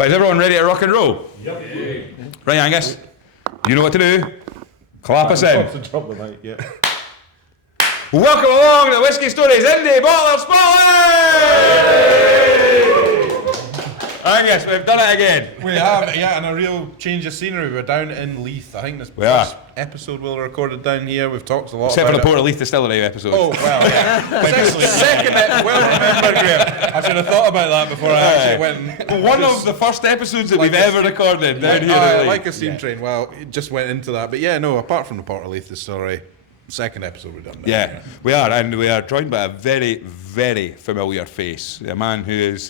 But is everyone ready to rock and roll? Yep. Right, Angus, you know what to do. Clap us in. Drop the mic, yeah. Welcome along to Whisky Stories Indy Bottler Spotlight! Angus, we've done it again. We have, yeah, and a real change of scenery. We're down in Leith. I think this first episode we'll recorded down here. We've talked a lot Except about for the Port of Leith Distillery episode. Oh, well, yeah. Second, well remembered, Graham. I should have thought about that before I actually went. One of the first episodes that we've ever recorded down here in Leith. Like a steam train. Well, it just went into that. But yeah, no, apart from the Port of Leith Distillery, second episode we've done. Yeah, we are, and we are joined by a very, very familiar face. A man who is,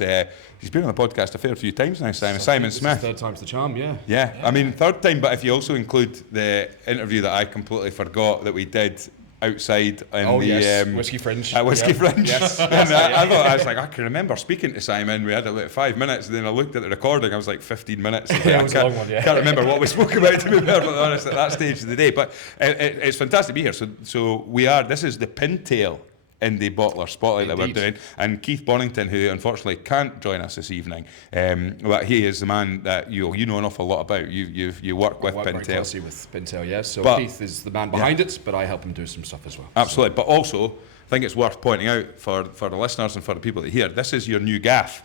he's been on the podcast a fair few times now, Simon Smith. Third time's the charm, yeah. Yeah, I mean, third time, but if you also include the interview that I completely forgot that we did outside in Whisky Finch. At Whisky Finch. Yes. And I was like, I can remember speaking to Simon. We had about 5 minutes, and then I looked at the recording. I was like 15 minutes. It was a long one, yeah. Can't remember what we spoke about, to be perfectly honest, at that stage of the day. But it's fantastic to be here. So we are. This is the Pintail Indy Bottler Spotlight that we're doing, and Keith Bonington, who unfortunately can't join us this evening, but he is the man that you know an awful lot about. You work with Pintail. Very closely with Pintail, yes. So but, Keith is the man behind it, but I help him do some stuff as well. Absolutely, but also I think it's worth pointing out for the listeners and for the people that hear, this is your new gaff.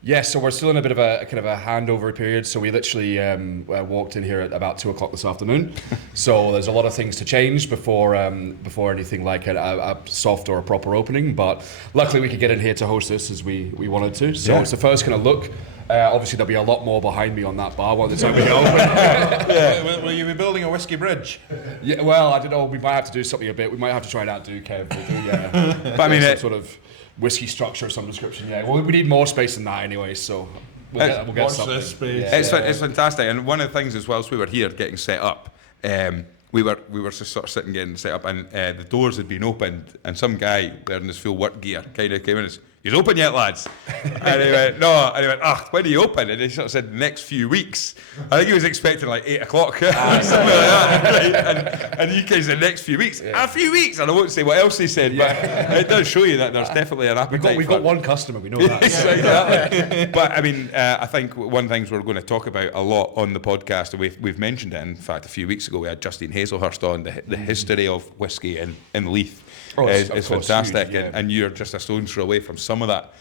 Yes, so we're still in a bit of a kind of a handover period. So we literally walked in here at about 2 o'clock this afternoon. So there's a lot of things to change before anything like a soft or a proper opening. But luckily we could get in here to host this as we wanted to. So it's the first kind of look. Obviously there'll be a lot more behind me on that bar by the time we open. Will you be building a whiskey bridge? Yeah, well, I don't know. We might have to do something a bit. We might have to try and outdo Kev. But I mean, some sort of whiskey structure of some description. Yeah, well, we need more space than that anyway. So we'll get something. This space. Yeah. It's fantastic, and one of the things as well as we were here getting set up, we were just sort of sitting getting set up, and the doors had been opened, and some guy wearing his full work gear kind of came in and said, "He's open yet, lads?" And he went, "No." And he went, when are you open? And he sort of said, "Next few weeks." I think he was expecting like 8 o'clock, something like that. And he came said, "Next few weeks." Yeah. A few weeks, and I won't say what else he said, but it does show you that there's definitely an appetite. We've got one customer, we know that. Exactly. But I mean, I think one of the things we're going to talk about a lot on the podcast, and we've mentioned it. In fact, a few weeks ago we had Justine Hazelhurst on the history of whiskey in Leith. It's fantastic, huge, and you're just a stone's throw away from some of that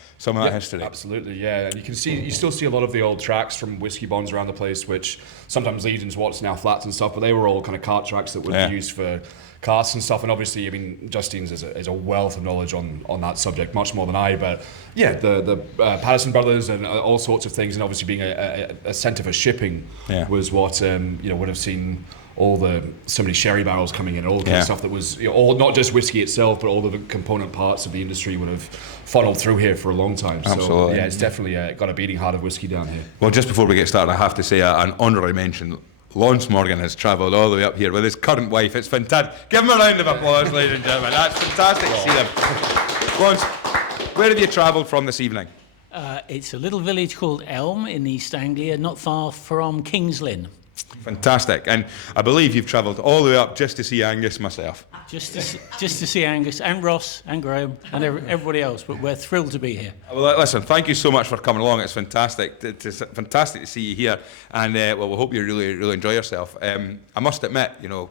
history. Absolutely, yeah. And you still see a lot of the old tracks from whiskey bonds around the place, which sometimes lead into what's now flats and stuff, but they were all kind of cart tracks that were used for casks and stuff. And obviously, I mean, Justine's is a wealth of knowledge on that subject, much more than I. But yeah, the Patterson brothers and all sorts of things, and obviously being a centre for shipping was what would have seen. So many sherry barrels coming in, all the kind of stuff that was, all not just whiskey itself, but all the component parts of the industry would have funneled through here for a long time. Absolutely. So yeah, it's definitely got a beating heart of whiskey down here. Well, just before we get started, I have to say an honorary mention. Lawrence Morgan has travelled all the way up here with his current wife. It's fantastic. Give him a round of applause, ladies and gentlemen. That's fantastic to see them. Lawrence, where have you travelled from this evening? It's a little village called Elm in East Anglia, not far from King's Lynn. Fantastic, and I believe you've travelled all the way up just to see Angus myself. Just to see Angus and Ross and Graham and everybody else, but we're thrilled to be here. Well, listen, thank you so much for coming along. It's fantastic. It's fantastic to see you here, and we hope you really enjoy yourself. I must admit, your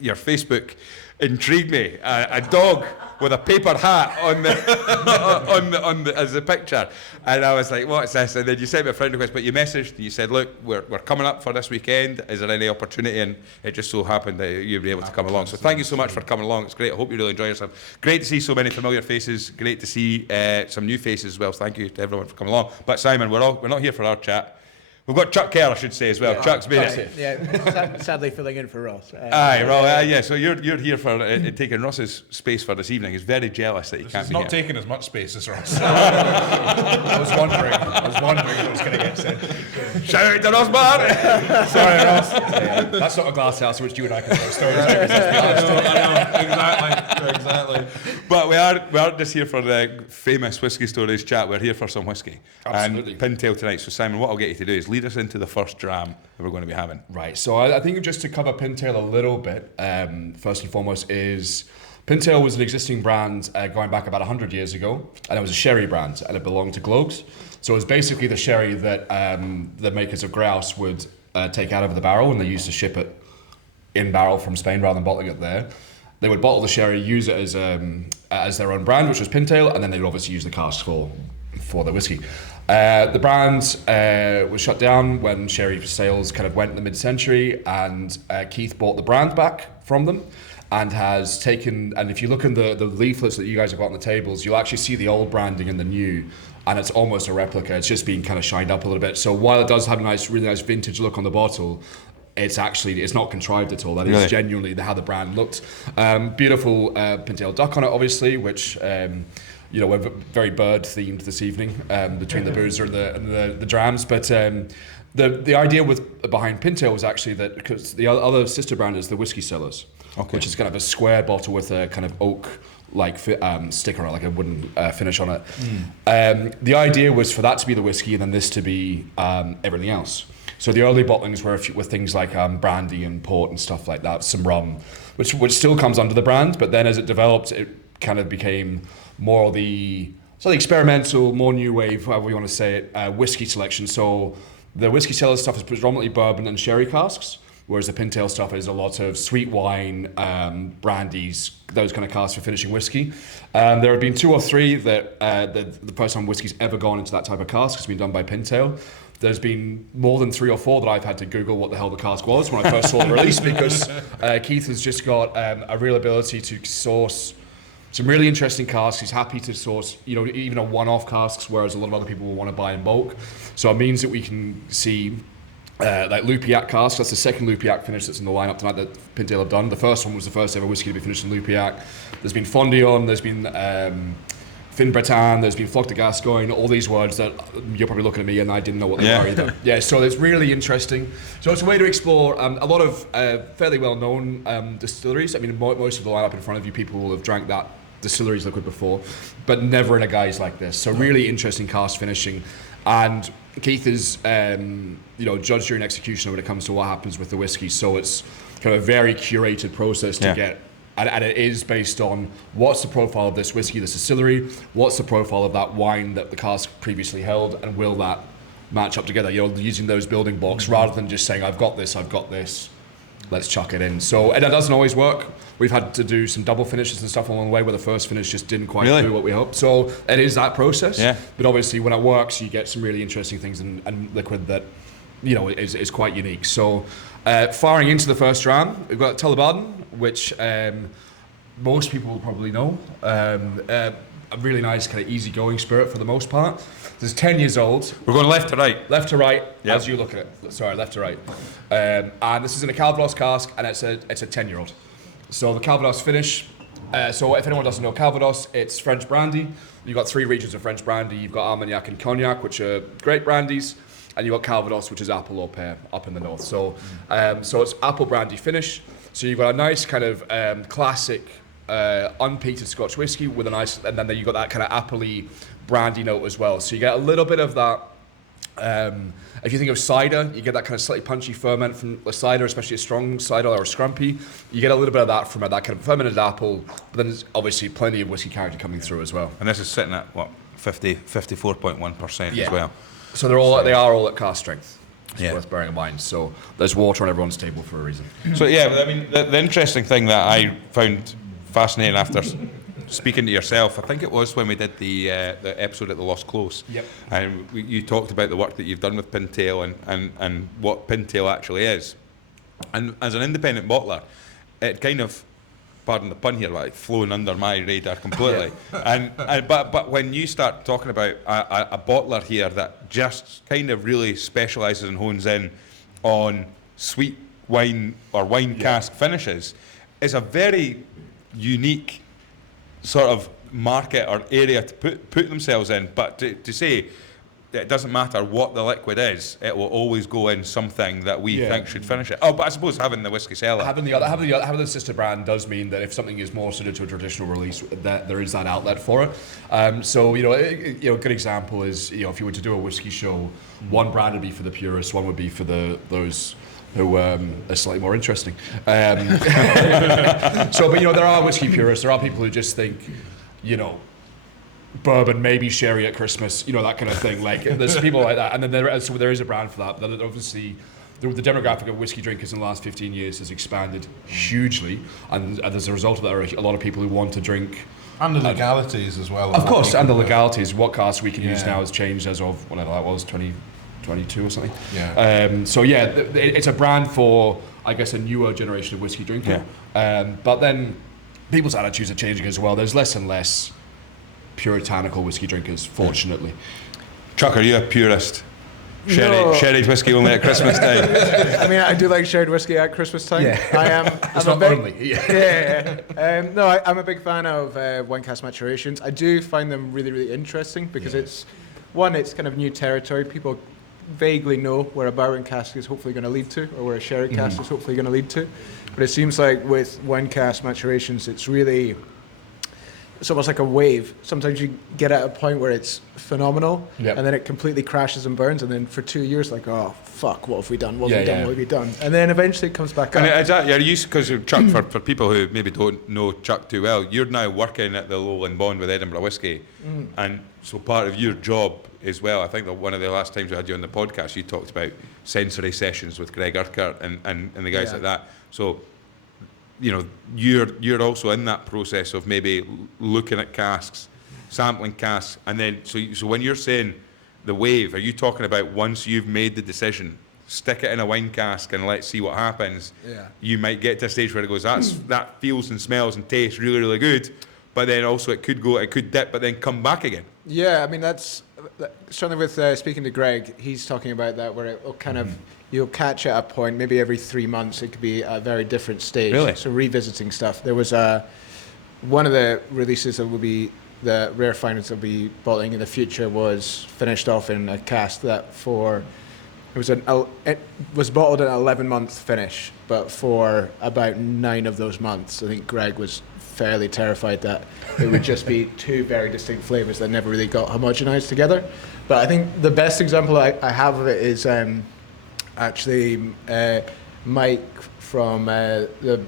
Facebook intrigued me. A dog with a paper hat on the as a picture, and I was like, "What's this?" And then you sent me a friend request, but you messaged and you said, "Look, we're coming up for this weekend. Is there any opportunity?" And it just so happened that you'd be able to come along. So thank you so much for coming along. It's great. I hope you really enjoy yourself. Great to see so many familiar faces. Great to see some new faces as well. So thank you to everyone for coming along. But Simon, we're not here for our chat. We've got Chuck Kerr, I should say, as well. Yeah, Chuck's made it. Yeah, sadly filling in for Ross. So you're here for taking Ross's space for this evening. He's very jealous that he can't be here. He's not taking as much space as Ross. I was wondering if it was going to get said. Shout out to Ross Bar! Sorry, Ross. Yeah, that's not a glass house in which you and I can tell stories. I know, exactly. But we aren't just here for the famous whiskey stories chat. We're here for some whiskey. Absolutely. And Pintail tonight. So Simon, what I'll get you to do is lead us into the first dram that we're going to be having. Right, so I think just to cover Pintail a little bit, first and foremost is Pintail was an existing brand going back about 100 years ago, and it was a sherry brand, and it belonged to Glogs. So it was basically the sherry that the makers of grouse would take out of the barrel, and they used to ship it in barrel from Spain rather than bottling it there. They would bottle the sherry, use it as their own brand, which was Pintail, and then they would obviously use the cask for the whiskey. The brand was shut down when sherry sales kind of went in the mid-century, and Keith bought the brand back from them and has taken, and if you look in the leaflets that you guys have got on the tables, you'll actually see the old branding and the new, and it's almost a replica. It's just been kind of shined up a little bit. So while it does have a really nice vintage look on the bottle, it's not contrived at all. That is genuinely how the brand looked. Beautiful pintail duck on it, obviously, which we're very bird themed this evening between the boozer and the drams. But the idea behind Pintail was actually that because the other sister brand is the Whisky Cellars, which is kind of a square bottle with a kind of oak like sticker on it, like a wooden finish on it. The idea was for that to be the whiskey and then this to be everything else. So the early bottlings were with things like brandy and port and stuff like that, some rum, which still comes under the brand, but then as it developed, it kind of became more the experimental, more new wave, however you want to say it, whiskey selection. So the Whisky Cellar stuff is predominantly bourbon and sherry casks, whereas the Pintail stuff is a lot of sweet wine, brandies, those kind of casks for finishing whiskey. There have been 2 or 3 that the first time whiskey's ever gone into that type of cask has been done by Pintail. There's been more than 3 or 4 that I've had to Google what the hell the cask was when I first saw the release, because Keith has just got a real ability to source some really interesting casks. He's happy to source, even a one-off casks, whereas a lot of other people will want to buy in bulk. So it means that we can see like Lupiac cask. That's the second Lupiac finish that's in the lineup tonight that Pintail have done. The first one was the first ever whiskey to be finished in Lupiac. There's been Fondion, there's been Fin Breton, there's been Floc de Gascogne, all these words that you're probably looking at me and I didn't know what they were either. Yeah, so it's really interesting. So it's a way to explore a lot of fairly well-known distilleries. I mean, most of the lineup in front of you, people will have drank that distilleries liquid before, but never in a guise like this. So really interesting cask finishing. And Keith is, judge during execution when it comes to what happens with the whiskey. So it's kind of a very curated process to get. And it is based on what's the profile of this whiskey, this distillery, what's the profile of that wine that the cask previously held, and will that match up together? Using those building blocks rather than just saying, I've got this, let's chuck it in. So, and that doesn't always work. We've had to do some double finishes and stuff along the way where the first finish just didn't quite do what we hoped. So it is that process. Yeah. But obviously when it works, you get some really interesting things and liquid that, is quite unique. So firing into the first dram, we've got Tullabaden, which most people will probably know. A really nice kind of easygoing spirit for the most part. It's 10 years old. We're going left to right. Left to right, as you look at it. Sorry, left to right. And this is in a Calvados cask, and it's a 10-year-old. So the Calvados finish. So if anyone doesn't know Calvados, it's French brandy. You've got 3 regions of French brandy. You've got Armagnac and Cognac, which are great brandies. And you've got Calvados, which is apple or pear up in the north. So so it's apple brandy finish. So you've got a nice kind of classic unpeated Scotch whiskey with a nice, and then you've got that kind of appley brandy note as well. So you get a little bit of that. If you think of cider, you get that kind of slightly punchy ferment from the cider, especially a strong cider or a scrumpy. You get a little bit of that from that kind of fermented apple, but then there's obviously plenty of whiskey character coming through as well. And this is sitting at 54.1% as well. So they are all at cask strength. It's worth bearing in mind. So there's water on everyone's table for a reason. So I mean, the interesting thing that I found fascinating after speaking to yourself, I think it was when we did the episode at the Lost Close, and you talked about the work that you've done with Pintail and what Pintail actually is. And as an independent bottler, it kind of, pardon the pun here, like flown under my radar completely. But when you start talking about a bottler here that just kind of really specialises and hones in on sweet wine or wine cask finishes, is a very unique sort of market or area to put themselves in. But to say it doesn't matter what the liquid is, it will always go in something that we think should finish it. Oh, but I suppose having the Whisky Cellar, having the sister brand does mean that if something is more suited to a traditional release, that there is that outlet for it. So a good example is if you were to do a whiskey show, one brand would be for the purists, one would be for those who are slightly more interesting. But there are whiskey purists. There are people who just think, bourbon, maybe sherry at Christmas, that kind of thing. Like, there's people like that, and then there is a brand for that. But obviously, the demographic of whiskey drinkers in the last 15 years has expanded hugely, and as a result of that, there are a lot of people who want to drink. And the legalities as well. Of course, and the legalities. What cask we can use now has changed as of whatever that was, 2022 or something. Yeah. It's a brand for, I guess, a newer generation of whiskey drinker. Yeah. But then people's attitudes are changing as well. There's less and less puritanical whiskey drinkers, fortunately. Chuck, are you a purist? Sherryed whiskey only at Christmas time. I mean, I do like sherried whiskey at Christmas time. Yeah. I am. It's not only. I'm a big fan of wine cask maturations. I do find them really, really interesting because it's kind of new territory. People vaguely know where a bourbon cask is hopefully going to lead to, or where a sherry cask is hopefully going to lead to. But it seems like with wine cask maturations, it's almost like a wave. Sometimes you get at a point where it's phenomenal, and then it completely crashes and burns, and then for 2 years, like, oh fuck, what have we done? What have we done? And then eventually it comes back up. Because Chuck, for people who maybe don't know Chuck too well, you're now working at the Lowland Bond with Edinburgh Whisky, and so part of your job as well, I think that one of the last times we had you on the podcast, you talked about sensory sessions with Greg Urquhart and the guys like that. So, you're also in that process of maybe looking at casks, sampling casks, and then so when you're saying the wave, are you talking about once you've made the decision, stick it in a wine cask and let's see what happens? Yeah. You might get to a stage where it goes, that feels and smells and tastes really, really good, but then also it could dip, but then come back again. Yeah, I mean that's certainly with speaking to Greg, he's talking about that where it will kind of. You'll catch at a point, maybe every 3 months, it could be a very different stage. Really? So revisiting stuff. There was one of the releases that will be, the rare finds that will be bottling in the future was finished off in a cask that it was bottled at an 11-month finish, but for about 9 of those months, I think Greg was fairly terrified that it would just be 2 very distinct flavors that never really got homogenized together. But I think the best example I have of it is actually Mike from Mothership.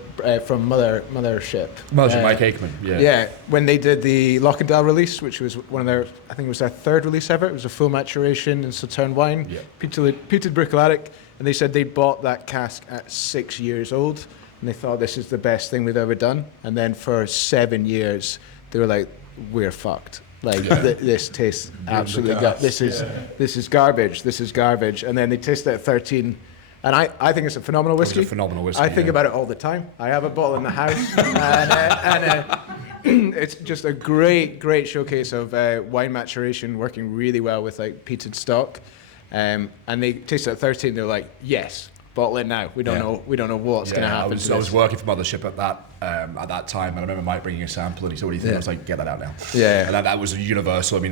Mike Aikman, Yeah, when they did the Lockendale release, which was I think it was their 3rd release ever. It was a full maturation in Sauterne wine, peated Bruichladdich, and they said they'd bought that cask at 6 years old, and they thought this is the best thing we've ever done. And then for 7 years, they were like, we're fucked. Like this tastes absolutely this is garbage. This is garbage. And then they taste it at 13, and I think it's a phenomenal whiskey. It's a phenomenal whiskey. I think about it all the time. I have a bottle in the house, and it's just a great showcase of wine maturation working really well with like peated stock. And they taste it at 13. They're like, yes, bottle it now. We don't know what's going to happen. I was working for Mothership at that time, and I remember Mike bringing a sample, and he said, "What do you think?" I was like, "Get that out now." Yeah, and that was universal. I mean,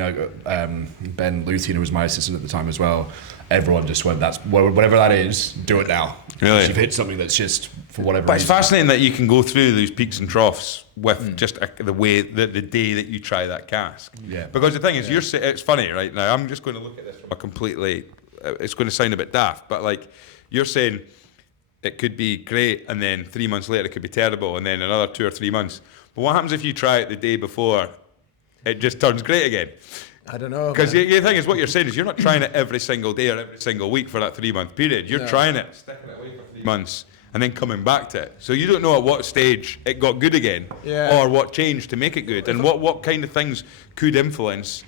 Ben Luthien, who was my assistant at the time as well, everyone just went, "That's whatever that is, do it now." Really, you've hit something that's just for whatever. But reason. It's fascinating that you can go through those peaks and troughs with just the way the day that you try that cask. Yeah, because the thing is, it's funny right now. I'm just going to look at this from a completely. It's going to sound a bit daft, but like you're saying. It could be great, and then 3 months later it could be terrible, and then another 2 or 3 months. But what happens if you try it the day before? It just turns great again. I don't know. Because the thing is, what you're saying is you're not trying it every single day or every single week for that 3 month period. You're trying it, sticking it away for 3 months, and then coming back to it. So you don't know at what stage it got good again, or what changed to make it good, and what kind of things could influence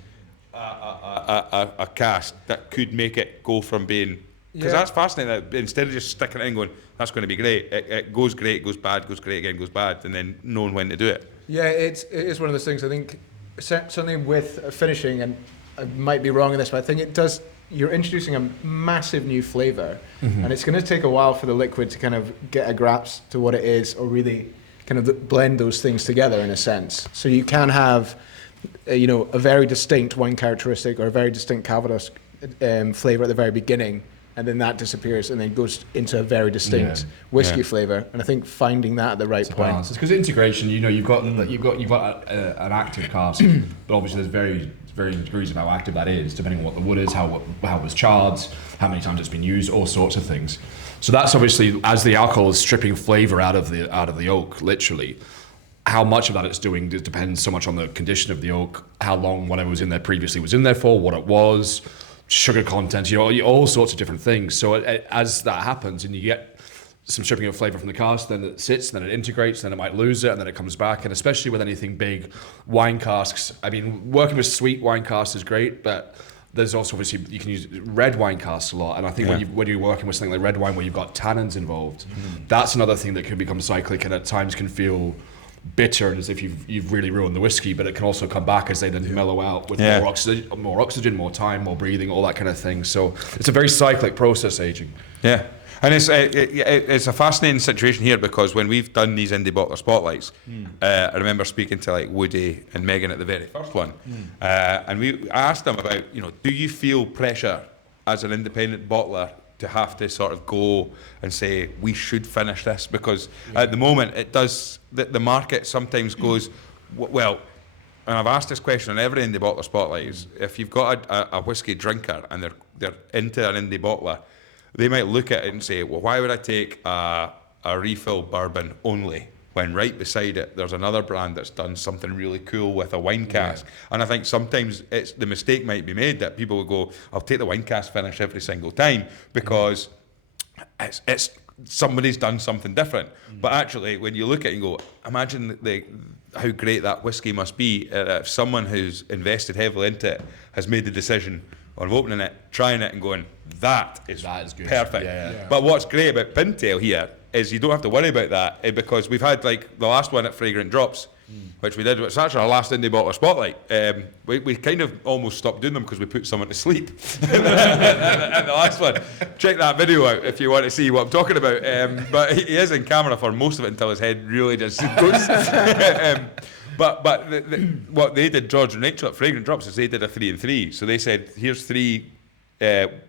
a cask that could make it go from being. Because that's fascinating. That instead of just sticking it in and going, that's going to be great, it goes great, goes bad, goes great again, goes bad, and then knowing when to do it. Yeah, it is one of those things. I think certainly with finishing, and I might be wrong in this, but I think it does. You're introducing a massive new flavour, and it's going to take a while for the liquid to kind of get a grasp to what it is, or really kind of blend those things together in a sense. So you can have, a very distinct wine characteristic or a very distinct Calvados flavour at the very beginning. And then that disappears, and then goes into a very distinct whiskey flavour. And I think finding that at the right point. It's because integration. You've got an active cask, but obviously there's very varies on how active that is, depending on what the wood is, how it was charred, how many times it's been used, all sorts of things. So that's obviously, as the alcohol is stripping flavour out of the oak, literally. How much of that it's doing depends so much on the condition of the oak, how long whatever was in there previously was in there for, what it was, sugar content, all sorts of different things. So as that happens and you get some stripping of flavour from the cask, then it sits, then it integrates, then it might lose it, and then it comes back. And especially with anything big, wine casks, I mean, working with sweet wine casks is great, but there's also obviously, you can use red wine casks a lot. And I think when you're working with something like red wine where you've got tannins involved, that's another thing that can become cyclic and at times can feel bitter and as if you've really ruined the whiskey, but it can also come back as they then mellow out with more oxygen, more time, more breathing, all that kind of thing. So it's a very cyclic process, aging. Yeah. And it's a fascinating situation here because when we've done these Indy Bottler Spotlights, I remember speaking to like Woody and Megan at the very first one, and I asked them about, do you feel pressure as an independent bottler to have to sort of go and say we should finish this, because at the moment it does, the market sometimes goes well, and I've asked this question on every Indy Bottler Spotlight, is if you've got a whiskey drinker and they're into an Indy bottler, they might look at it and say, well, why would I take a refill bourbon only when right beside it there's another brand that's done something really cool with a wine cask? And I think sometimes the mistake might be made that people will go, I'll take the wine cask finish every single time because it's somebody's done something different. But actually, when you look at it and go, imagine how great that whiskey must be if someone who's invested heavily into it has made the decision of opening it, trying it and going, that is good. Perfect. Yeah. But what's great about Pintail here is you don't have to worry about that because we've had like the last one at Fragrant Drops, which we did. It's actually our last Indy Bottler Spotlight. We kind of almost stopped doing them because we put someone to sleep. And the last one, check that video out if you want to see what I'm talking about. But he is in camera for most of it until his head really just goes. But what they did, George and Rachel at Fragrant Drops, is they did a 3 and 3. So they said, here's 3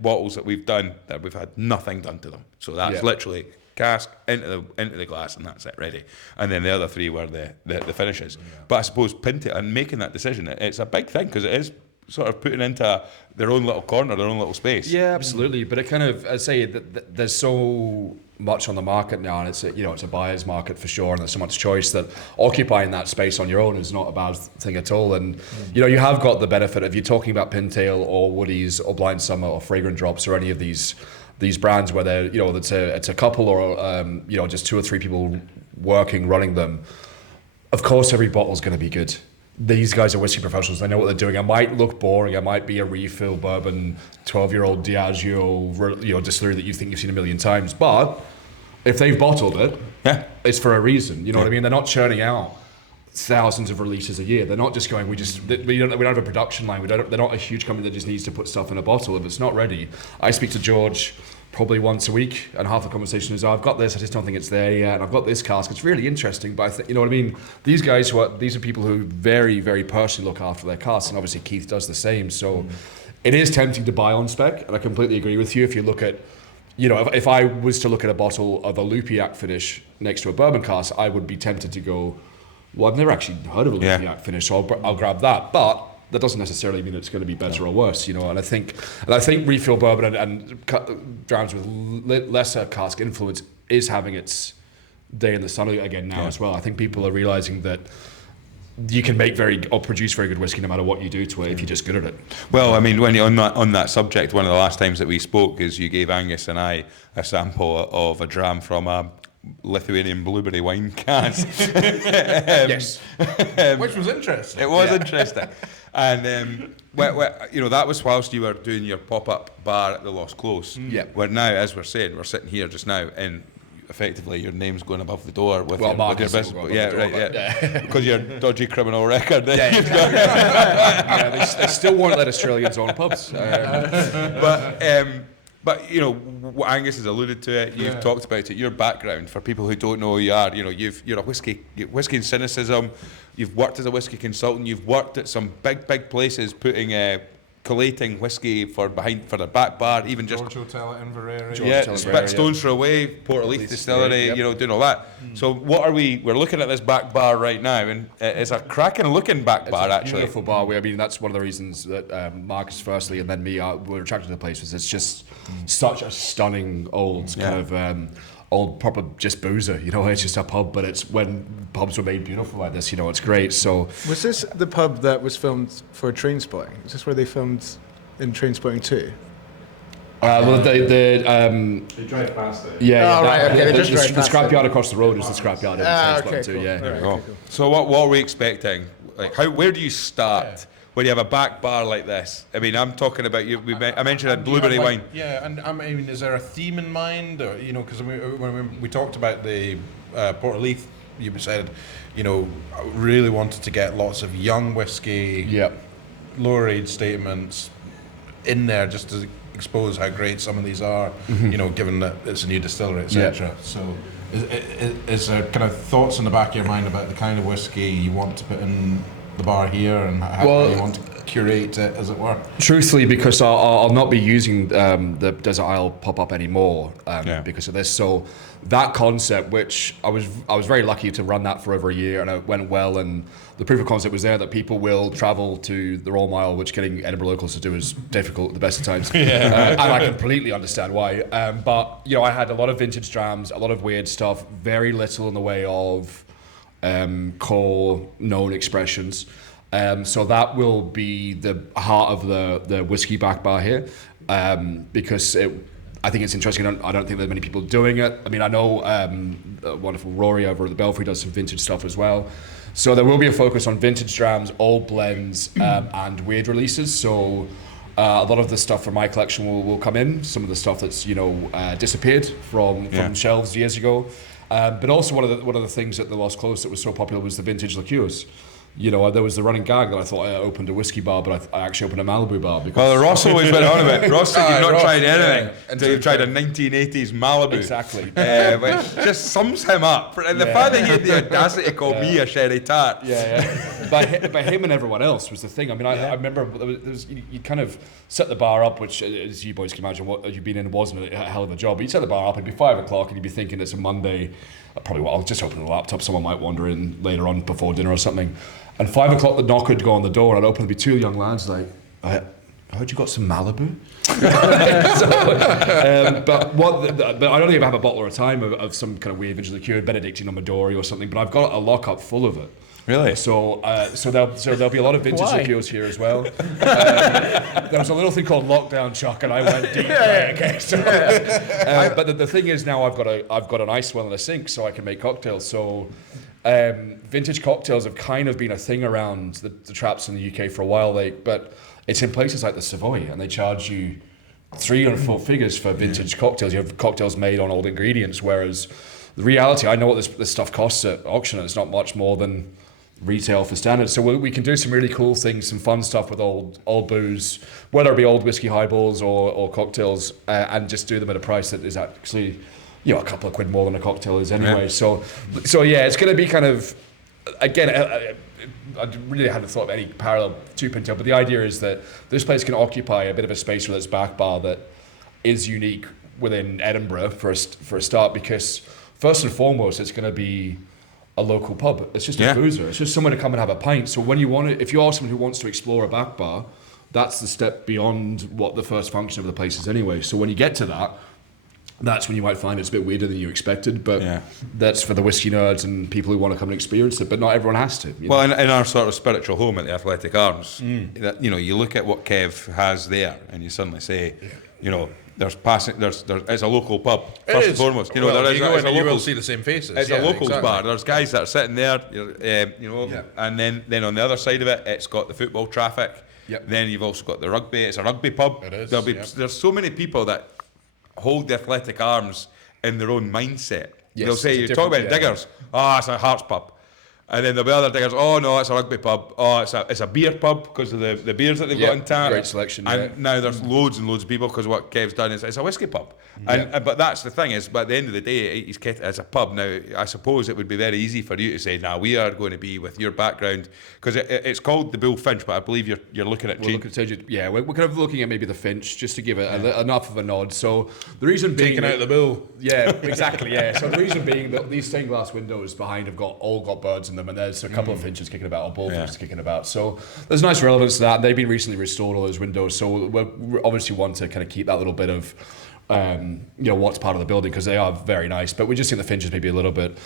bottles that we've done that we've had nothing done to them. So that's literally cask into the glass, and that's it, ready. And then the other 3 were the finishes. But I suppose Pintail and making that decision, it's a big thing because it is sort of putting into their own little corner, their own little space. Yeah, absolutely. But it kind of, I say, there's so much on the market now, and it's a buyer's market for sure, and there's so much choice that occupying that space on your own is not a bad thing at all. And you have got the benefit of you talking about Pintail or Woody's or Blind Summer or Fragrant Drops or any of these brands where they're it's a couple or just 2 or 3 people running them. Of course, every bottle's going to be good. These guys are whiskey professionals. They know what they're doing. It might look boring. It might be a refill bourbon, 12-year-old Diageo, distillery that you think you've seen a million times. But if they've bottled it, it's for a reason. You know what I mean? They're not churning out thousands of releases a year. They're not just going, we don't have a production line. They're not a huge company that just needs to put stuff in a bottle. If it's not ready, I speak to George probably once a week, and half the conversation is, I've got this, I just don't think it's there yet, and I've got this cask, it's really interesting, but I think, you know what I mean, these guys these are people who very, very personally look after their casks, and obviously Keith does the same, so it is tempting to buy on spec, and I completely agree with you. If you look at, if I was to look at a bottle of a Lupiac finish next to a bourbon cask, I would be tempted to go, well, I've never actually heard of a Lupiac finish, so I'll grab that, but that doesn't necessarily mean it's going to be better or worse, And I think refill bourbon and drams with lesser cask influence is having its day in the sun again now as well. I think people are realizing that you can make produce very good whiskey no matter what you do to it if you're just good at it. Well, I mean, when you're on that subject, one of the last times that we spoke is you gave Angus and I a sample of a dram from a Lithuanian blueberry wine cask. Yes. Which was interesting. It was interesting. And that was whilst you were doing your pop-up bar at the Lost Close. Where now, as we're saying, we're sitting here just now, and effectively your name's going above the door with your business. Because your dodgy criminal record. They still won't let Australians own pubs. But what Angus has alluded to it. You've talked about it. Your background, for people who don't know who you are, you're a whiskey and cynicism. You've worked as a whiskey consultant. You've worked at some big places, putting collating whiskey for the back bar, even just George Hotel at Inverary. Stones Throw Away, Port of Leith Distillery, doing all that. So what are we're looking at this back bar right now, and it's a cracking looking back bar, It's a actually. beautiful bar. I mean, that's one of the reasons that Marcus firstly and then me were attracted to the place, was it's just such a stunning old kind of old proper just boozer. It's just a pub, but it's when pubs were made beautiful like this. It's great. So Was this the pub that was filmed for Trainspotting? Is this where they filmed in Trainspotting 2? well, They drive past it. yeah, Oh, right, okay, they just drive the past scrapyard across the road is the scrapyard. Okay, too, cool. yeah. All right, Oh. okay, cool. So what are we expecting? Like, where do you start when you have a back bar like this? I mean, I'm talking about I mentioned a blueberry wine. Yeah, and I mean, is there a theme in mind, or because when we talked about the Port of Leith, you said, I really wanted to get lots of young whiskey, lower age statements in there just to expose how great some of these are, given that it's a new distillery, etc. So, is there kind of thoughts in the back of your mind about the kind of whiskey you want to put in the bar here, and how you want to curate it, as it were? Truthfully, because I'll not be using the Desert Isle pop-up anymore because of this. So that concept, which I was very lucky to run that for over a year, and it went well, and the proof of concept was there that people will travel to the Royal Mile, which getting Edinburgh locals to do is difficult at the best of times. And I completely understand why. But I had a lot of vintage drams, a lot of weird stuff, very little in the way of core known expressions. So that will be the heart of the whiskey back bar here, because I think it's interesting. I don't think there are many people doing it. I mean, I know wonderful Rory over at the Belfry does some vintage stuff as well. So there will be a focus on vintage drams, old blends, and weird releases. So a lot of the stuff from my collection will come in. Some of the stuff that's disappeared from shelves years ago. But also one of the things at the Lost Close that was so popular was the vintage liqueurs. There was the running gag that I thought I opened a whiskey bar, but I actually opened a Malibu bar. Well, Ross always went on about it. Ross said you've not tried anything until you've tried a 1980s Malibu. Exactly. Which just sums him up. And the fact that he had the audacity to call me a sherry tart. By him and everyone else was the thing. I mean, I remember you kind of set the bar up, which, as you boys can imagine, what you've been in wasn't a hell of a job. But you'd set the bar up, it'd be 5 o'clock, and you'd be thinking it's a Monday. I'll just open the laptop. Someone might wander in later on before dinner or something. And 5 o'clock, the knock would go on the door, and I'd open. There'd be two young lads like, I heard you got some Malibu. But I don't even have a bottle at a time of some kind of weird vintage liqueur, Benedictine or Midori or something. But I've got a lockup full of it. Really? So there'll be a lot of vintage liqueurs here as well. There was a little thing called Lockdown Chuck, and I went deep. But the thing is, now I've got an ice well in a sink, so I can make cocktails. So vintage cocktails have kind of been a thing around the traps in the UK for a while, but it's in places like the Savoy, and they charge you 3 or 4 figures for vintage cocktails. You have cocktails made on old ingredients, whereas the reality, I know what this stuff costs at auction, and it's not much more than retail for standard. So we can do some really cool things, some fun stuff with old booze, whether it be old whiskey highballs or cocktails, and just do them at a price that is actually a couple of quid more than a cocktail is anyway. So it's going to be kind of, again, I really hadn't thought of any parallel to Pintail, but the idea is that this place can occupy a bit of a space with its back bar that is unique within Edinburgh for a start, because first and foremost, it's going to be a local pub. It's just a boozer. It's just somewhere to come and have a pint. So when if you are someone who wants to explore a back bar, that's the step beyond what the first function of the place is anyway. So when you get to that, that's when you might find it's a bit weirder than you expected, but that's for the whiskey nerds and people who want to come and experience it, but not everyone has to. Well, in our sort of spiritual home at the Athletic Arms, you look at what Kev has there, and you suddenly say, it's a local pub, first and foremost. You will see the same faces. It's a locals bar. There's guys that are sitting there, and then on the other side of it, it's got the football traffic. Yep. Then you've also got the rugby. It's a rugby pub. It is. There's so many people that hold the Athletic Arms in their own mindset. They'll say, you talk about diggers, it's a Hearts pub. And then there'll be other diggers, oh no, it's a rugby pub. Oh, it's a beer pub because of the beers that they've got in tap. Great selection. And now there's loads and loads of people because what Kev's done is it's a whiskey pub. And but that's the thing is, but at the end of the day, he's kept it as a pub. Now, I suppose it would be very easy for you to say, "Now we are going to be with your background," because it's called the Bull Finch, but I believe you're looking at we're kind of looking at maybe the Finch just to give it enough of a nod. So the reason being Taking out the bull. Yeah, exactly. Yeah. So the reason being that these stained glass windows behind have all got birds in them, and there's a couple of finches kicking about, or bullfinches kicking about. So there's nice relevance to that. And they've been recently restored, all those windows. So we obviously want to kind of keep that little bit of what's part of the building, because they are very nice. But we just think the finches maybe a little bit.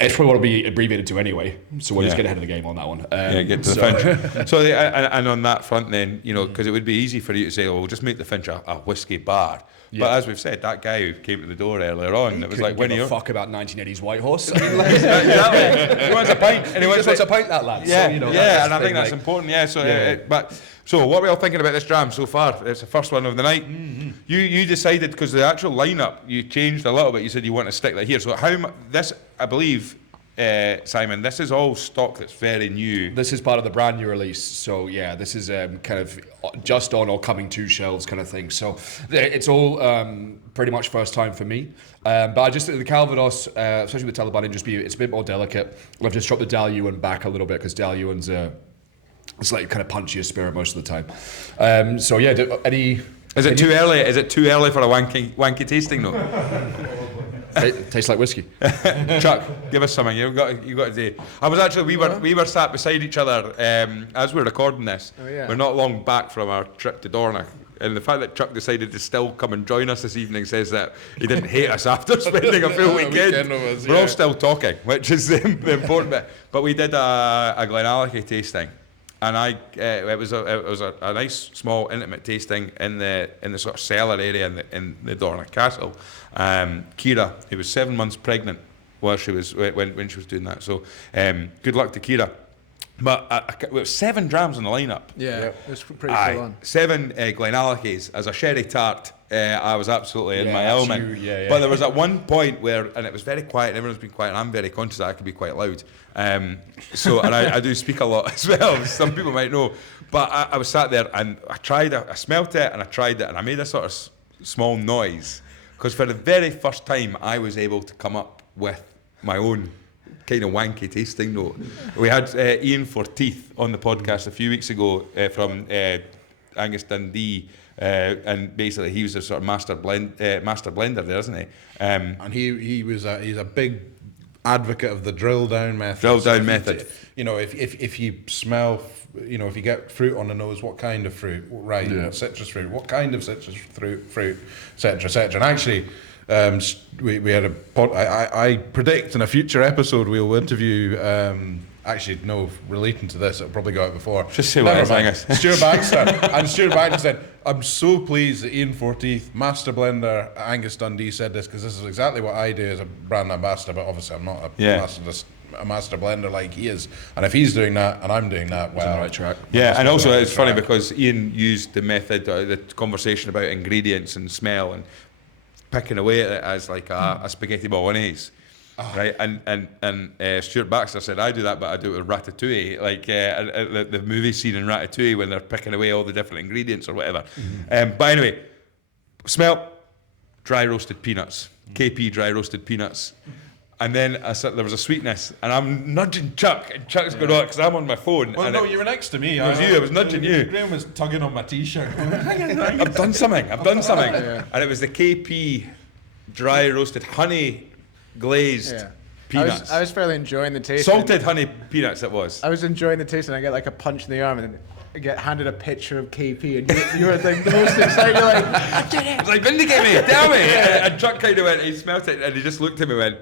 It's probably what to be abbreviated to anyway, so we'll just get ahead of the game on that one. Get to the Finch. So, and on that front, then because it would be easy for you to say, "Oh, we'll just make the Finch a whiskey bar." But as we've said, that guy who came to the door earlier on, it was like, "When are you?" Fuck about 1980s White Horse. He wants a pint, and he just wants a pint, that lad. Yeah, so, and I think that's important. Yeah. So, so what are we all thinking about this dram so far? It's the first one of the night. Mm-hmm. You decided, because the actual lineup you changed a little bit. You said you want to stick that here. So this, I believe. Simon, this is all stock that's very new. This is part of the brand new release, so yeah, this is kind of just on or coming to shelves kind of thing. So it's all pretty much first time for me. But I just the Calvados, especially with Taliban Industry, it's a bit more delicate. I've just dropped the Dal Ewan back a little bit because Dal Ewan's it's like kind of punchier spirit most of the time. So yeah, Is it too early? Is it too early for a wanky tasting note? Tastes like whiskey. Chuck, give us something. You've got to do. I was actually we were sat beside each other as we're recording this. Oh, yeah. We're not long back from our trip to Dornoch, and the fact that Chuck decided to still come and join us this evening says that he didn't hate us after spending a full weekend. We're all still talking, which is the important bit. But we did a Glenallachie tasting. And it was a nice, small, intimate tasting in the sort of cellar area in the Dornoch Castle. Kira, who was 7 months pregnant while she was when she was doing that. So good luck to Kira. But it was 7 drams in the lineup. Yeah, it was pretty full on. 7 Glenallachies as a sherry tart. I was absolutely in my element. But there was at one point where, and it was very quiet, and everyone's been quiet, and I'm very conscious that I can be quite loud. And I do speak a lot as well, some people might know. But I was sat there, and I smelt it, and I tried it, and I made a sort of small noise. Because for the very first time, I was able to come up with my own kind of wanky tasting note. We had Ian Forteeth on the podcast a few weeks ago from Angus Dundee, and basically he was a sort of master blender there, isn't he? And he's a big advocate of the drill down method. If you smell, if you get fruit on the nose, what kind of fruit? Right, citrus fruit. What kind of citrus fruit, etc., etc. And actually, we had I predict in a future episode we'll interview. Relating to this, it'll probably go out before. Just say what Angus. Stuart Baxter. And Stuart Baxter said, "I'm so pleased that Ian Forteeth, master blender, Angus Dundee, said this, because this is exactly what I do as a brand ambassador, but obviously I'm not a master blender like he is. And if he's doing that and I'm doing that, well, on the right track." Yeah, and also it's funny because Ian used the method, the conversation about ingredients and smell and picking away at it as like a spaghetti bolognese. Right, and Stuart Baxter said, "I do that, but I do it with ratatouille, like the movie scene in Ratatouille when they're picking away all the different ingredients or whatever." But anyway, smell dry roasted peanuts, KP dry roasted peanuts, and then there was a sweetness, and I'm nudging Chuck, and Chuck's going on because I'm on my phone. Well, no, you were next to me. It was you. I was nudging you. Graham was tugging on my t-shirt. I've done something. And it was the KP dry roasted honey glazed peanuts. I was fairly enjoying the taste. Salted honey peanuts it was. I was enjoying the taste, and I get like a punch in the arm, and I get handed a picture of KP, and you were like the most excited. You're like, "I did it!" It's like, "Vindicate me, tell me!" And Chuck kind of went, he smelt it, and he just looked at me and went,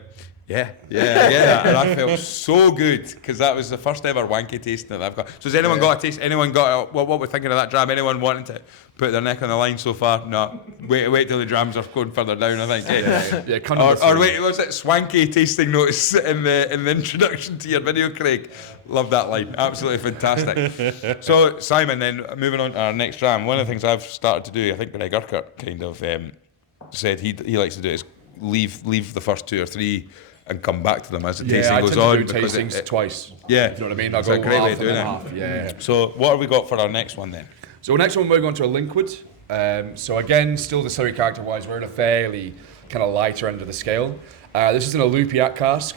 yeah. And I felt so good, because that was the first ever wanky tasting that I've got. So has anyone got a taste? Anyone got what we're thinking of that dram? Anyone wanting to put their neck on the line so far? No. Wait till the drams are going further down, I think. Or wait, was it swanky tasting notice in the introduction to your video, Craig? Love that line. Absolutely fantastic. So Simon, then moving on to our next dram. One of the things I've started to do, I think Greg Urquhart kind of said he likes to do is leave the first 2 or 3 and come back to them as the Yeah, tasting I goes tend to on. do because tastings twice. Yeah. You know what I mean? I'll It's go a great way half of and doing then it. half. Yeah. So what have we got for our next one then? So next one, we're going to a liquid. So again, still distillery character-wise, we're in a fairly kind of lighter end of the scale. This is in a Lupiac cask,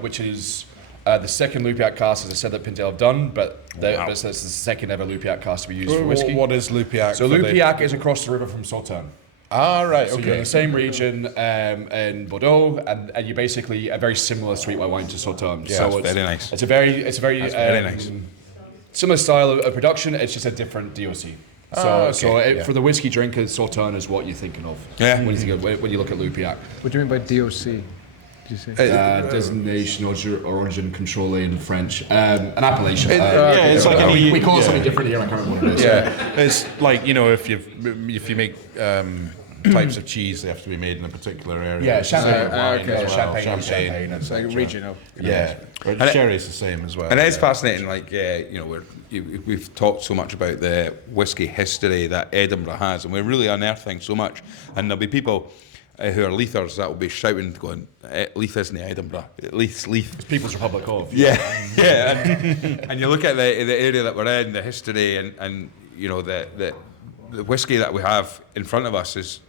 which is the second Lupiac cask, as I said, that Pintail have done, but it's the second ever Lupiac cask to be used for whiskey. What is Lupiac? So Lupiac is across the river from Sauterne. Ah, right, So okay. you're in the same region in Bordeaux, and you're basically a very similar sweet white wine to Sauterne. Yeah, so that's very nice. It's a very very nice. similar style of production. It's just a different DOC. For the whiskey drinkers, Sauterne is what you're thinking of. Yeah. When you look at Lupiac. What do you mean by DOC? Did you say? Designation, origin, control in French, an appellation. it's like any- we call it something different here. I can't remember what it is. Yeah, it's like, you know, if you make types of cheese, they have to be made in a particular area. Yeah, It's the same with wine okay. as well. Champagne, It's like regional. Yeah, but And sherry's the same as well. And it is fascinating, like, we've talked so much about the whiskey history that Edinburgh has, and we're really unearthing so much. And there'll be people who are Leithers that will be shouting, going, Leith isn't Edinburgh, Leith's Leith. People's Republic of. Yeah, yeah. And you look at the area that we're in, the history, and you know, the whiskey that we have in front of us is,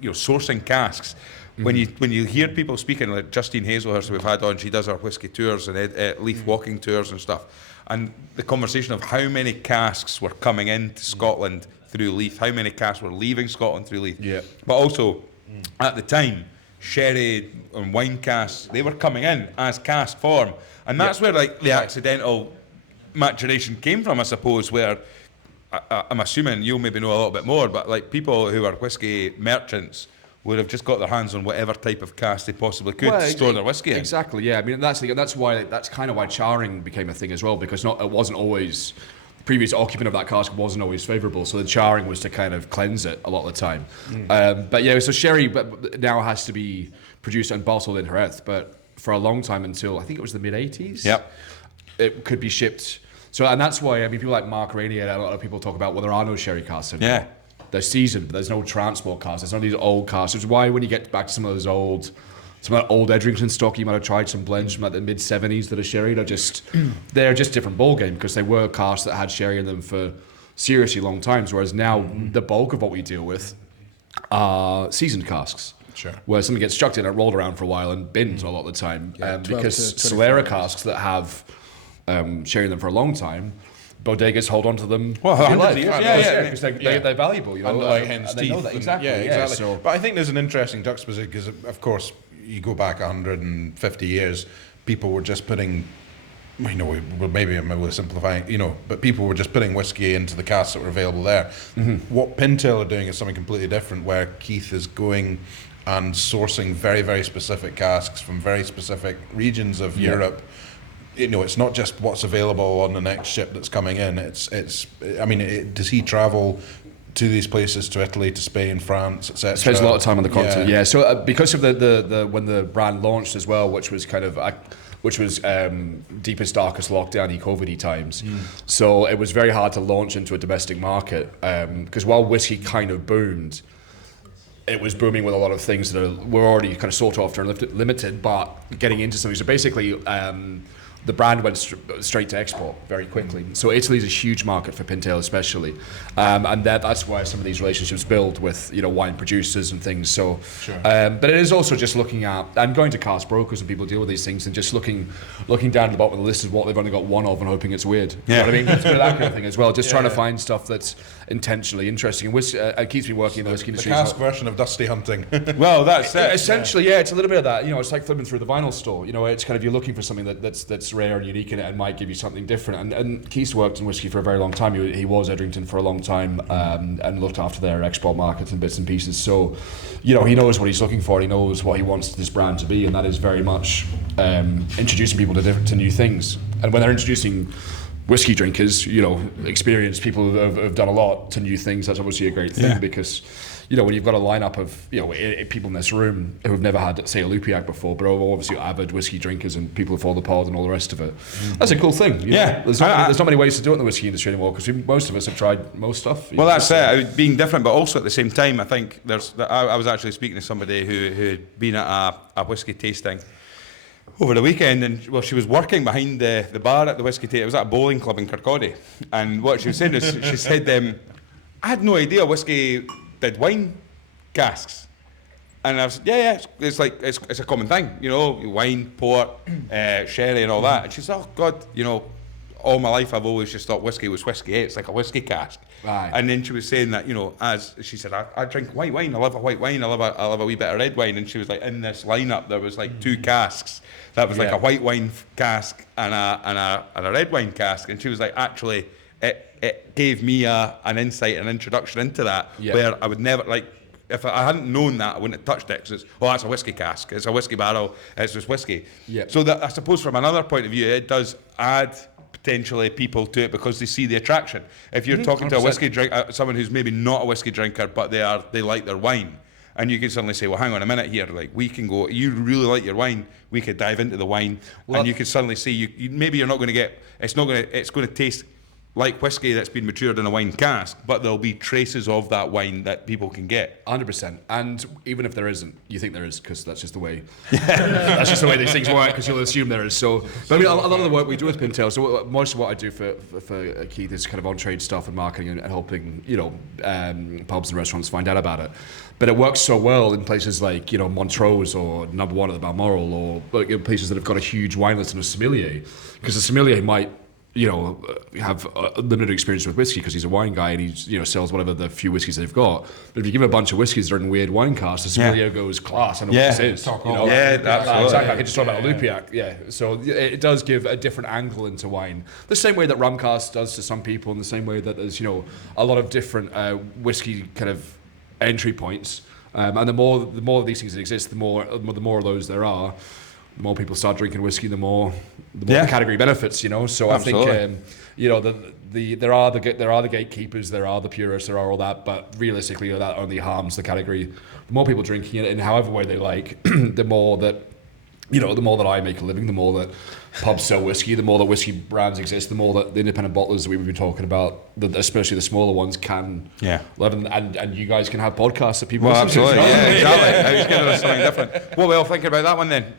you're sourcing casks. When you hear people speaking, like Justine Hazelhurst we've had on, she does our whiskey tours and Leith walking tours and stuff, and the conversation of how many casks were coming into Scotland through Leith, how many casks were leaving Scotland through Leith, Yeah. but also at the time, sherry and wine casks, they were coming in as cask form, and that's where like the accidental maturation came from, I suppose, where I'm assuming you'll maybe know a little bit more, but like people who are whiskey merchants would have just got their hands on whatever type of cask they possibly could to store their whiskey in. Exactly, yeah. I mean, that's kind of why charring became a thing as well, because it wasn't always, the previous occupant of that cask wasn't always favourable, so the charring was to kind of cleanse it a lot of the time. But yeah, so sherry now has to be produced and bottled in Jerez, but for a long time, until I think it was the mid-80s, Yep. it could be shipped. So, and that's why, I mean, people like Mark Rainey and a lot of people talk about, well, there are no sherry casks anymore. Yeah. They're seasoned, but there's no transport casks. There's none of these old casks. Which is why when you get back to some of that old Edrington stock, you might have tried some blends from like the mid 70s that are sherry. They're just different ball game, because they were casks that had sherry in them for seriously long times. Whereas now the bulk of what we deal with are seasoned casks. Sure. Where something gets chucked in and rolled around for a while and binned a lot of the time. 12 Because to 24 Solera hours. casks that have sherry in them for a long time, bodegas hold on to them. Well, for 100 life. years, Because they're valuable, you know. And like hen's and they know teeth. that. Exactly. Yeah, exactly. So, But I think there's an interesting juxtaposition, because of course you go back 150 years, people were just putting, you know, maybe I'm oversimplifying, you know, but people were just putting whiskey into the casks that were available there. What Pintail are doing is something completely different, where Keith is going and sourcing very, very specific casks from very specific regions of Europe. You know, it's not just what's available on the next ship that's coming in. I mean, does he travel to these places, to Italy, to Spain, France, etc.? spends a lot of time on the continent. Yeah. So because of the when the brand launched as well, which was deepest, darkest lockdown, COVID-y times. So it was very hard to launch into a domestic market, because while whiskey kind of boomed, it was booming with a lot of things that were already kind of sought after and limited, but getting into something. So basically, the brand went straight to export very quickly. So Italy's a huge market for Pintail, especially, and that's why some of these relationships build with, you know, wine producers and things. So, but it is also just looking at and going to cask brokers and people deal with these things and just looking down at the bottom of the list of what they've only got one of and hoping it's weird. You know what I mean? It's that kind of thing as well. Just trying to find stuff that's intentionally interesting. And keeps me working in the whiskey industry. The cask version of Dusty Hunting. Well, that's it. Essentially, yeah, it's a little bit of that. You know, it's like flipping through the vinyl store. You know, it's kind of you're looking for something that's rare and unique in it and might give you something different. And Keith's worked in whiskey for a very long time. He was Edrington for a long time, and looked after their export markets and bits and pieces. So, you know, he knows what he's looking for. He knows what he wants this brand to be, and that is very much introducing people to new things. And when they're introducing whiskey drinkers, you know, experienced people who have done a lot to new things, that's obviously a great thing, because, you know, when you've got a lineup of, you know, people in this room who have never had, say, a Lupiac before, but are obviously avid whiskey drinkers and people who follow the pod and all the rest of it, that's a cool thing. You know? There's not many ways to do it in the whiskey industry anymore, because most of us have tried most stuff. Well, that's it. Being different, but also at the same time, I think I was actually speaking to somebody who had been at a whiskey tasting over the weekend, and well, she was working behind the bar at the Whisky Tate. It was at a bowling club in Kirkcaldy, and what she was saying is, she said, I had no idea whiskey did wine casks. And I was, it's like, it's a common thing, you know, wine, port, sherry and all that. And she said, oh God, you know, all my life I've always just thought whiskey was whiskey. It's like a whiskey cask. Right. And then she was saying that, you know, as she said, I drink white wine. I love a white wine. I love a wee bit of red wine. And she was like, in this lineup, there was like 2 casks. That was like a white wine cask and a red wine cask. And she was like, actually, it gave me an insight, an introduction into that, where I would never, like, if I hadn't known that, I wouldn't have touched it, because that's a whiskey cask, it's a whiskey barrel, it's just whiskey. So that, I suppose from another point of view, it does add potentially people to it because they see the attraction. If you're talking to a whiskey drinker, someone who's maybe not a whiskey drinker, but they like their wine, and you can suddenly say, well, hang on a minute here, like, we can go, you really like your wine, we could dive into the wine, and you could suddenly see, you maybe you're not going to get, it's going to taste like whiskey that's been matured in a wine cask, but there'll be traces of that wine that people can get. 100%. And even if there isn't, you think there is, because that's just the way. That's just the way these things work, because you'll assume there is. So, but I mean, a lot of the work we do with Pintail. So most of what I do for Keith is kind of on-trade stuff and marketing and helping, you know, pubs and restaurants find out about it. But it works so well in places like, you know, Montrose or Number One at the Balmoral, or places that have got a huge wine list and a sommelier, because the sommelier might, you know, have a limited experience with whiskey because he's a wine guy and he, you know, sells whatever the few whiskies they've got. But if you give him a bunch of whiskies that are in weird wine casks, the sommelier goes, class, I know what this is. You know? Absolutely. Exactly. I can just talk about a Lupiac. So it does give a different angle into wine. The same way that rum cask does to some people, in the same way that there's, you know, a lot of different whiskey kind of entry points. And the more of these things that exist, the more of those there are. The more people start drinking whiskey, the more the category benefits, you know. So absolutely. I think you know, there are the gatekeepers, there are the purists, there are all that, but realistically that only harms the category. The more people drinking it in however way they like, the more that, you know, the more that I make a living, the more that pubs sell whiskey, the more that whiskey brands exist, the more that the independent bottlers that we've been talking about, especially the smaller ones, can live, and you guys can have podcasts that people listen to. Exactly. Who's giving us something different? What are we all thinking about that one then?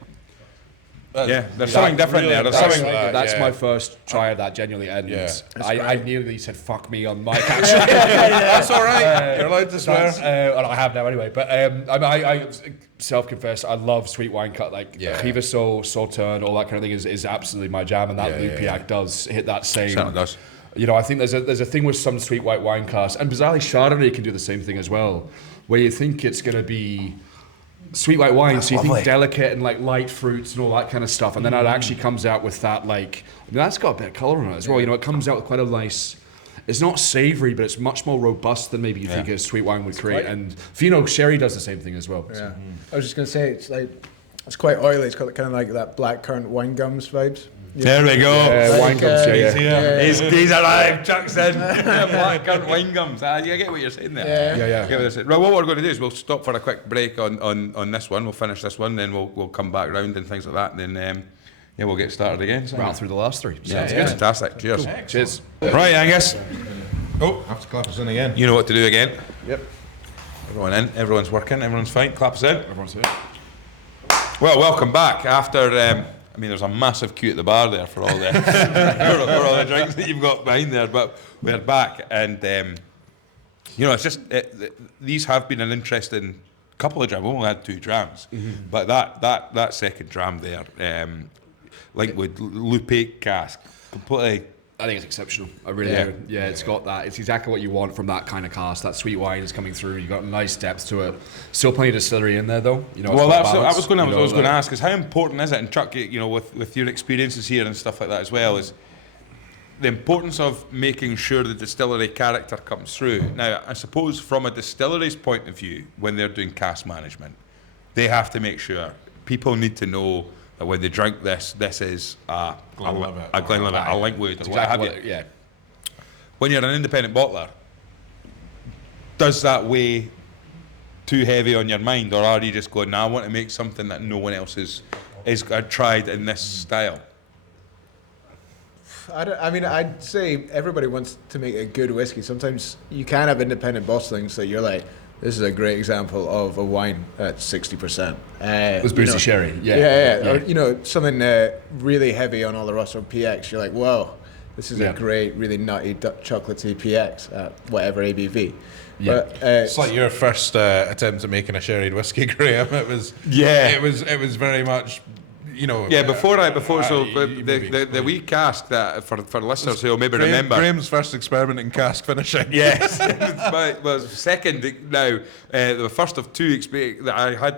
There's something different really, there. That's my first try of that, genuinely, and I nearly said "fuck me" on mic. Actually, that's all right. You're allowed to swear. I have now anyway. But I self-confess, I love sweet wine cut, like Chivas, Sauterne, all that kind of thing is absolutely my jam, and that Lupiac does hit that same. Certainly does. You know, I think there's a thing with some sweet white wine casks, and bizarrely Chardonnay can do the same thing as well, where you think it's going to be sweet white wine, so you think delicate and like light fruits and all that kind of stuff, and then it actually comes out with that, like, I mean, that's got a bit of colour on it as well. You know, it comes out with quite a nice. It's not savoury, but it's much more robust than maybe you think a sweet wine would create. And Fino Sherry does the same thing as well. Yeah. So. I was just going to say, it's quite oily. It's got kind of like that blackcurrant wine gums vibes. There we go. Wine gums, He's arrived, Chuck's in. Blackcurrant wine gums. You get what you're saying there. Yeah. Get what you're saying. Right, what we're going to do is we'll stop for a quick break on this one. We'll finish this one, then we'll come back round and things like that, and then we'll get started again. So. Right through the last three. Sounds good. Fantastic. Cheers. Cool. Cheers. Right, Angus. Oh, I have to clap us in again. You know what to do again. Yep. Everyone in. Everyone's working. Everyone's fine. Clap us in. Everyone's here. Well, welcome back after. I mean, there's a massive queue at the bar there for all the for all the drinks that you've got behind there, but we're back, and you know, it's just these have been an interesting couple of drams. We've only had 2 drams, but that second dram there, linked with Lupiac cask, completely. I think it's exceptional. I really do. Yeah, it's got that. It's exactly what you want from that kind of cask. That sweet wine is coming through. You've got nice depth to it. Still plenty of distillery in there, though. You know. Well, I was going to ask is how important is it, and Chuck, you know, with your experiences here and stuff like that as well, is the importance of making sure the distillery character comes through. Now, I suppose from a distillery's point of view, when they're doing cask management, they have to make sure people need to know that when they drink this is a Glenlivet, a Linkwood, or what have you. When you're an independent bottler, does that weigh too heavy on your mind, or are you just going, I want to make something that no one else is tried in this style? I mean, I'd say everybody wants to make a good whiskey. Sometimes you can have independent bottlings that you're like, This is a great example of a wine at 60%. It was boozy sherry. Yeah. Or, something really heavy on Oloroso PX. You're like, whoa, this is a great, really nutty, chocolatey PX at whatever ABV. Yeah. But, It's like your first attempt at making a sherried whiskey, Graham. It was very much, the wee cask that for listeners who'll maybe remember. Graham's first experiment in cask finishing. Yes, well, second now. The first of two that I had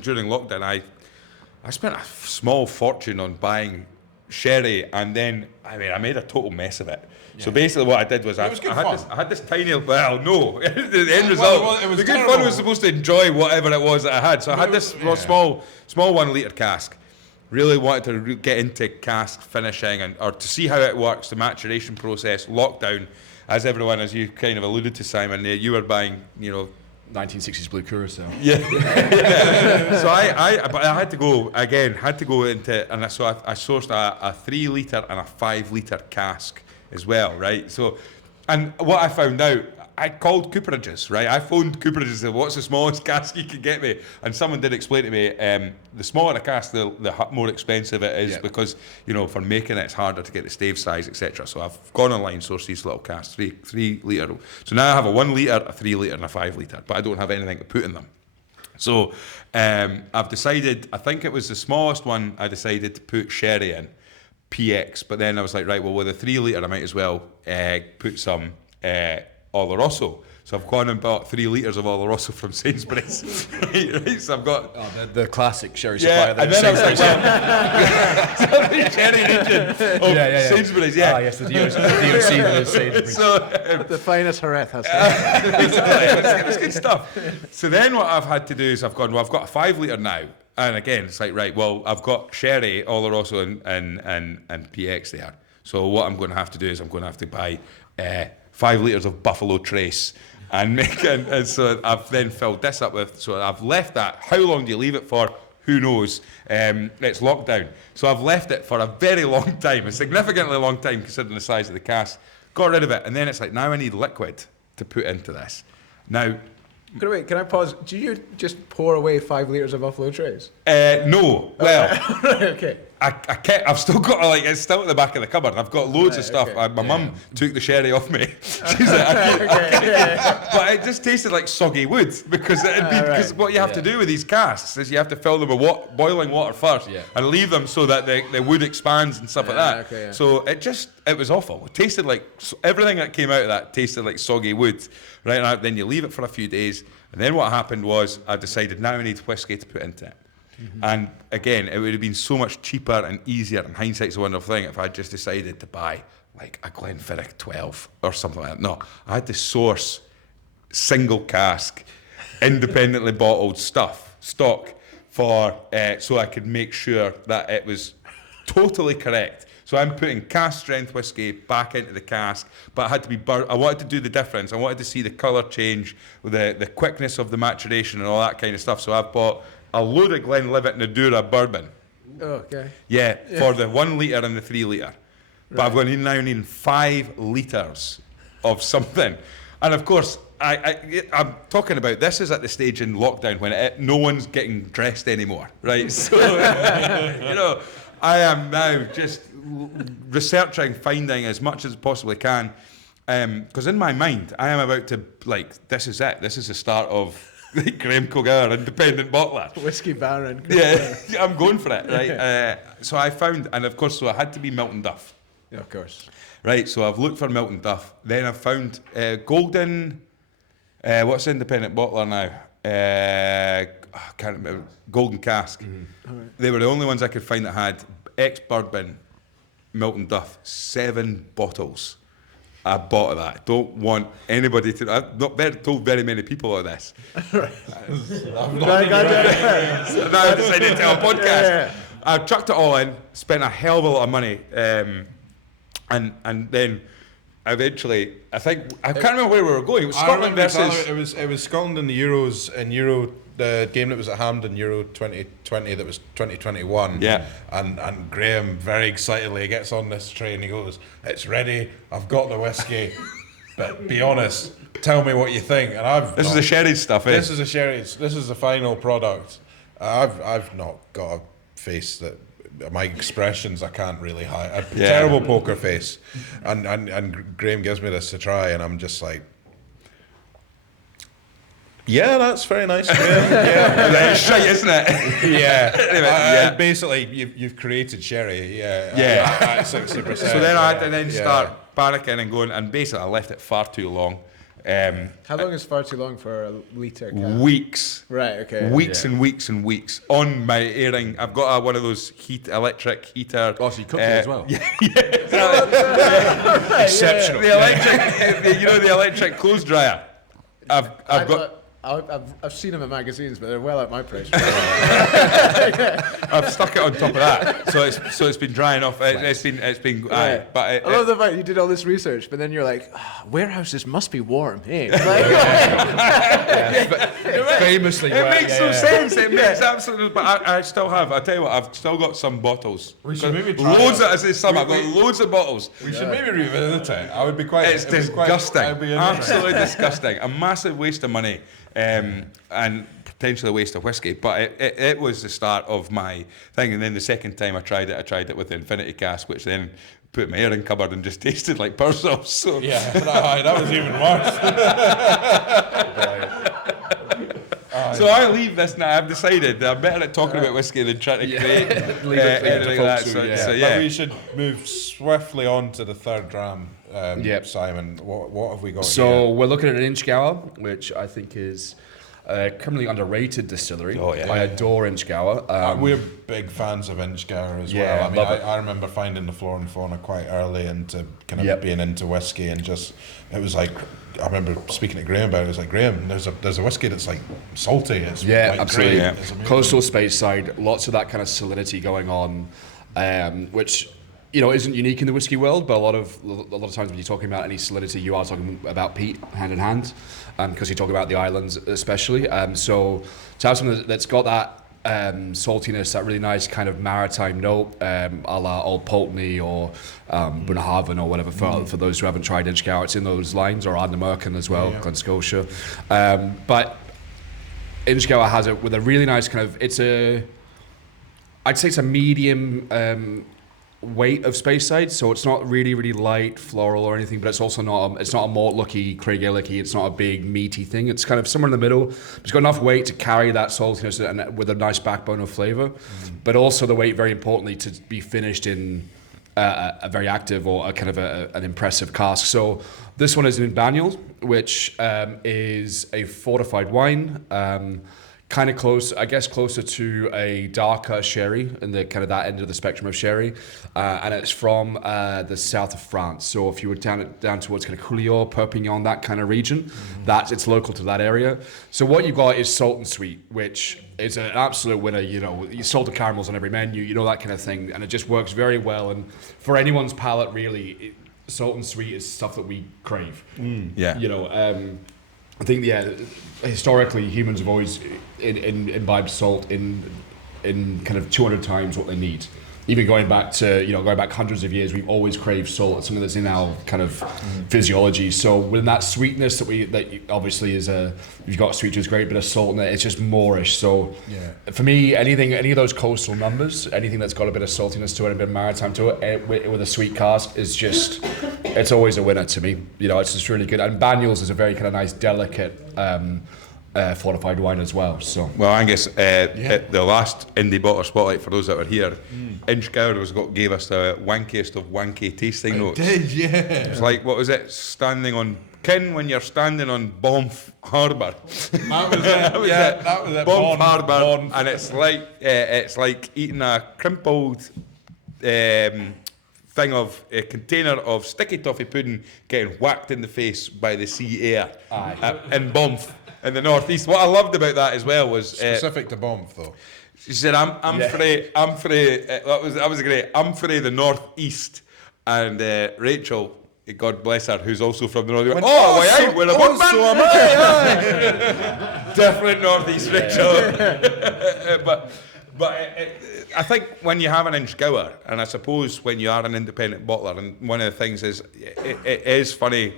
during lockdown. I spent a small fortune on buying sherry, and then I made a total mess of it. Yeah. So basically, what I did was I had this tiny. Well, no, the end result. The good fun was supposed to enjoy whatever it was that I had. So I had this small 1 litre cask. Really wanted to get into cask finishing or to see how it works, the maturation process, lockdown, as you kind of alluded to, Simon. You were buying, 1960s blue curacao. Yeah. So but I had to go into, and so I sourced a 3 litre and a 5 litre cask as well, right? So, and what I found out, I called cooperages, right? I phoned cooperages and said, what's the smallest cask you can get me? And someone did explain to me, the smaller the cask, the more expensive it is because, for making it, it's harder to get the stave size, etc. So I've gone online, sourced these little casks, 3 litre. So now I have a 1 litre, a 3 litre and a 5 litre, but I don't have anything to put in them. So I've decided, I think it was the smallest one, I decided to put sherry in, PX, but then I was like, right, well, with a 3 litre, I might as well put some Oloroso. So I've gone and bought 3 litres of Oloroso from Sainsbury's. right? So I've got the classic sherry supplier. And then I was like, well, sherry region of Sainsbury's. Yeah. Yes, the DOC Sainsbury's. So the finest Jerez has. It's good stuff. So then what I've had to do is I've got a 5 litre now. And again, it's like, right, well, I've got sherry, Oloroso and PX there. So what I'm going to have to do is I'm going to have to buy 5 litres of Buffalo Trace and make it. And so I've then filled this up with, so I've left that. How long do you leave it for? Who knows? It's lockdown. So I've left it for a very long time, a significantly long time considering the size of the cask. Got rid of it. And then it's like, now I need liquid to put into this. Now, Can I pause? Do you just pour away 5 litres of Buffalo Trace? No. Well, okay. I've still got it's still at the back of the cupboard. I've got loads of stuff. Okay. My mum took the sherry off me. She's like, but it just tasted like soggy wood because what you have to do with these casks is you have to fill them with boiling water first and leave them so that the wood expands and stuff like that. Okay. So it was awful. It tasted like everything that came out of that tasted like soggy wood. Right now, then you leave it for a few days, and then what happened was I decided now I need whiskey to put into it. Mm-hmm. And again, it would have been so much cheaper and easier, and hindsight's a wonderful thing, if I just decided to buy like a Glenfiddich 12 or something like that. No, I had to source single cask, independently bottled stock for so I could make sure that it was totally correct. So I'm putting cask strength whiskey back into the cask, but I had to be I wanted to do the difference. I wanted to see the colour change, the quickness of the maturation and all that kind of stuff. So I've bought a load of Glenlivet Nadura bourbon. Oh, okay. Yeah, for the 1 litre and the 3 litre. But I'm going to now need 5 litres of something. And of course, I'm talking about this is at the stage in lockdown when no one's getting dressed anymore, right? So, I am now just researching, finding as much as I possibly can. Because in my mind, I am about to, this is it. This is the start of Graham Cogar, independent bottler. Whiskey Baron. Yeah, I'm going for it, right? So I found, and of course, so I had to be Milton Duff. Yeah, of course. Right, so I've looked for Milton Duff. Then I've found Golden, what's the independent bottler now? I can't remember. Golden Cask. Mm-hmm. Right. They were the only ones I could find that had ex-bourbon Milton Duff, 7 bottles. I bought that. Don't want anybody to. I've not told very many people of this. Right. So now I've decided to tell a podcast. Yeah. I chucked it all in, spent a hell of a lot of money, and then eventually, I can't remember where we were going. It was Scotland versus. It was Scotland in the Euros in Euro. The game that was at Hampden, Euro 2020, that was 2021. Yeah. And Graham very excitedly gets on this train. He goes, "It's ready. I've got the whiskey." but be honest. Tell me what you think. And This is the sherry stuff, eh? This is a sherry. This is the final product. I've not got a face that my expressions I can't really hide. A terrible poker face, and Graham gives me this to try, and I'm just like, yeah, that's very nice. Yeah, it's shite, isn't it? Yeah. Basically, you've created sherry. Yeah. At 60%. So then I had to then start panicking and going, and basically I left it far too long. How long is far too long for a litre cask? Weeks. Right, okay. Weeks and weeks and weeks on my airing. I've got one of those electric heater. Oh, so you cooked it as well? Exceptional. The electric, the electric clothes dryer. I've seen them in magazines, but they're well at my price. I've stuck it on top of that, so it's been drying off. It's been. Right. But I love the fact you did all this research, but then you're like, warehouses must be warm. Hey, Famously, it makes no sense. It makes absolutely. But I still have. I tell you what, I've still got some bottles. We should maybe try loads. that. I say some. I've got loads of bottles. We should maybe revisit it. I would be quite. It's disgusting. I'd be interested. Absolutely disgusting. A massive waste of money. And potentially a waste of whiskey, but it was the start of my thing. And then the second time I tried it with the Infinity Cask, which then put my airing cupboard and just tasted like Purcell. So yeah, that was even worse. So I leave this now. I've decided that I'm better at talking about whiskey than trying to create anything like that. So But we should move swiftly on to the third dram. Simon, what have we got So here? we're looking at an Inchgour, which I think is a criminally underrated distillery. Oh, yeah. I adore Inchgour. We're big fans of Inchgour as Yeah, well. I mean, love it. I remember finding the Flora and Fauna quite early into kind of being into whiskey, and just it was like I remember speaking to Graham about it. It was like, Graham, there's a whiskey that's like salty. It's like absolutely. great. It's amazing. Coastal space side, lots of that kind of salinity going on, which isn't unique in the whiskey world, but a lot of times when you're talking about any salinity, you are talking about peat hand in hand, because you talk about the islands especially. So to have something that's got that saltiness, that really nice kind of maritime note, a la Old Pulteney or Bunnahabhain or whatever, for those who haven't tried Inchgour, it's in those lines, or Ardnamurchan as well, Glen Scotia. But Inchgour has it with a really nice kind of, I'd say it's a medium weight of space side, so it's not really light floral or anything, but it's also not a malt looky, Craig Alecky. It's not a big meaty thing. It's kind of somewhere in the middle. It's got enough weight to carry that saltiness and with a nice backbone of flavor, but also the weight, very importantly, to be finished in a very active or a kind of an impressive cask. So this one is an Banyul, which is a fortified wine. Kind of close, I guess, closer to a darker sherry in the kind of that end of the spectrum of sherry, and it's from the south of France. So if you were down towards kind of Coulior, Perpignan, that kind of region, it's local to that area. So what you've got is salt and sweet, which is an absolute winner. You salted caramels on every menu, that kind of thing, and it just works very well. And for anyone's palate, really, salt and sweet is stuff that we crave. I think, historically humans have always imbibed salt in kind of 200 times what they need. Even going back hundreds of years, we've always craved salt. It's something that's in our kind of physiology. So with that sweetness that obviously is you've got sweet juice, great bit of salt in it. It's just moreish. So for me, any of those coastal numbers, anything that's got a bit of saltiness to it, a bit of maritime to it, with a sweet cask is just, it's always a winner to me. It's just really good. And Banyuls is a very kind of nice, delicate fortified wine as well. So well, Angus, the last Indy Bottler Spotlight, for those that were here, Inchgour gave us the wankiest of wanky tasting notes. Did, yeah. It was like, what was it? Standing on Ken when you're standing on Banff Harbour. That was it. Banff Harbour, and it's like eating a crumpled thing of a container of sticky toffee pudding getting whacked in the face by the sea air in Banff in the northeast. What I loved about that as well was specific to Banff though. She said, "I'm free." That was great. I'm free the northeast, and Rachel, God bless her, who's also from the northeast. We're a also am I. Definite northeast, Rachel. but I think when you have an Inchgour, and I suppose when you are an independent bottler, and one of the things is it is funny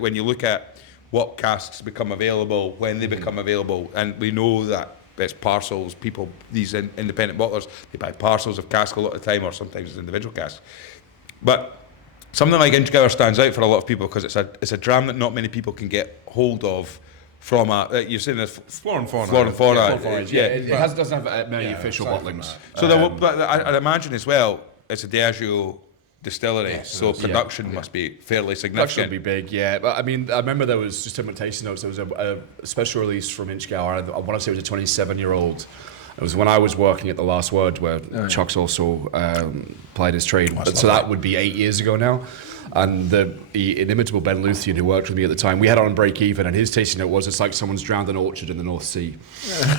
when you look at what casks become available, when they become available, and we know that it's parcels. People, these independent bottlers, they buy parcels of cask a lot of the time, or sometimes it's individual casks. But something like Inchgower stands out for a lot of people because it's a dram that not many people can get hold of. From you're saying this Flora and Fauna. It doesn't have many official bottlings. So but I'd imagine as well, it's a Diageo distillery, so production must be fairly significant. Production would be big, yeah. But I mean, I remember there was, just in my tasting notes, there was a special release from Inchgower. I want to say it was a 27-year-old. It was when I was working at The Last Word, where Chuck's also plied his trade. So that would be 8 years ago now. And the inimitable Ben Luthien, who worked with me at the time, we had on Break Even, and his tasting note was, it's like someone's drowned an orchard in the North Sea.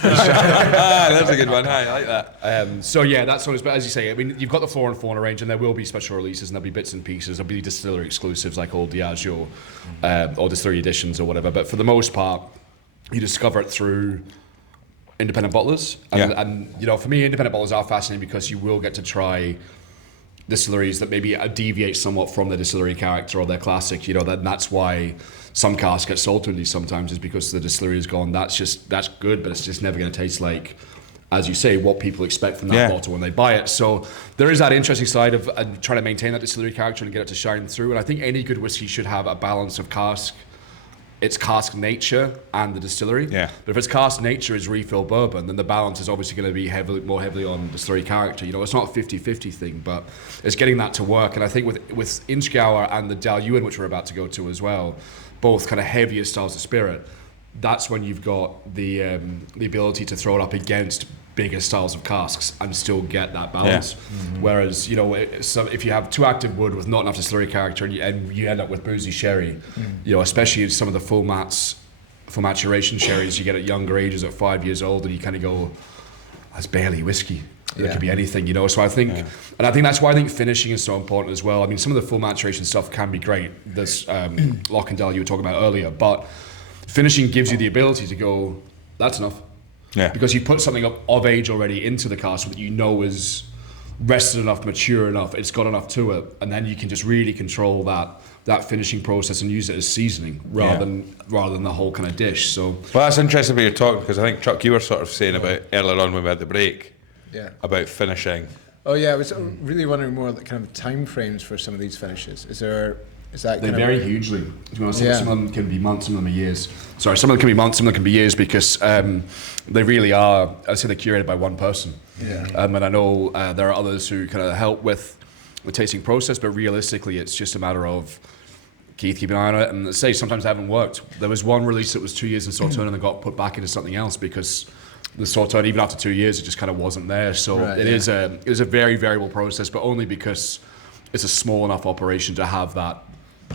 That's a good one. I like that. So yeah, that's what it's. But as you say, I mean, you've got the Flora and Fauna range, and there will be special releases, and there'll be bits and pieces. There'll be distillery exclusives like old Diageo or distillery editions or whatever. But for the most part, you discover it through independent bottlers. And you know, for me, independent bottlers are fascinating because you will get to try distilleries that maybe deviate somewhat from the distillery character or their classic, you know, that's why some casks get sold to these sometimes, is because the distillery has gone, that's good, but it's just never going to taste like, as you say, what people expect from that bottle when they buy it. So there is that interesting side of trying to maintain that distillery character and get it to shine through. And I think any good whiskey should have a balance of its cask nature and the distillery. Yeah. But if its cask nature is refill bourbon, then the balance is obviously going to be more heavily on distillery character. You know, it's not a 50-50 thing, but it's getting that to work. And I think with Inchgower and the Dal Ewan, which we're about to go to as well, both kind of heavier styles of spirit, that's when you've got the ability to throw it up against bigger styles of casks and still get that balance. Whereas, you know, if you have too active wood with not enough distillery character and you end up with boozy sherry, you know, especially some of the full maturation sherries you get at younger ages at 5 years old, and you kind of go, that's barely whiskey. It could be anything, you know. So I think, and I think that's why I think finishing is so important as well. I mean, some of the full maturation stuff can be great. This Loch and Dell you were talking about earlier, but finishing gives you the ability to go, that's enough. Yeah. Because you put something of age already into the cask that you know is rested enough, mature enough, it's got enough to it, and then you can just really control that finishing process and use it as seasoning rather than the whole kind of dish. So, well, that's interesting what you're talking, because I think, Chuck, you were sort of saying about earlier on when we had the break about finishing. Oh yeah, I was really wondering more the kind of time frames for some of these finishes. They vary hugely. Some of them can be months, some of them are years. Some of them can be months, some of them can be years, because they really are, I say they're curated by one person. And I know there are others who kind of help with the tasting process, but realistically it's just a matter of Keith keeping an eye on it. And say sometimes they haven't worked. There was one release that was 2 years in Sauterne and they got put back into something else because the Sauterne, even after 2 years, it just kind of wasn't there. So it is a very variable process, but only because it's a small enough operation to have that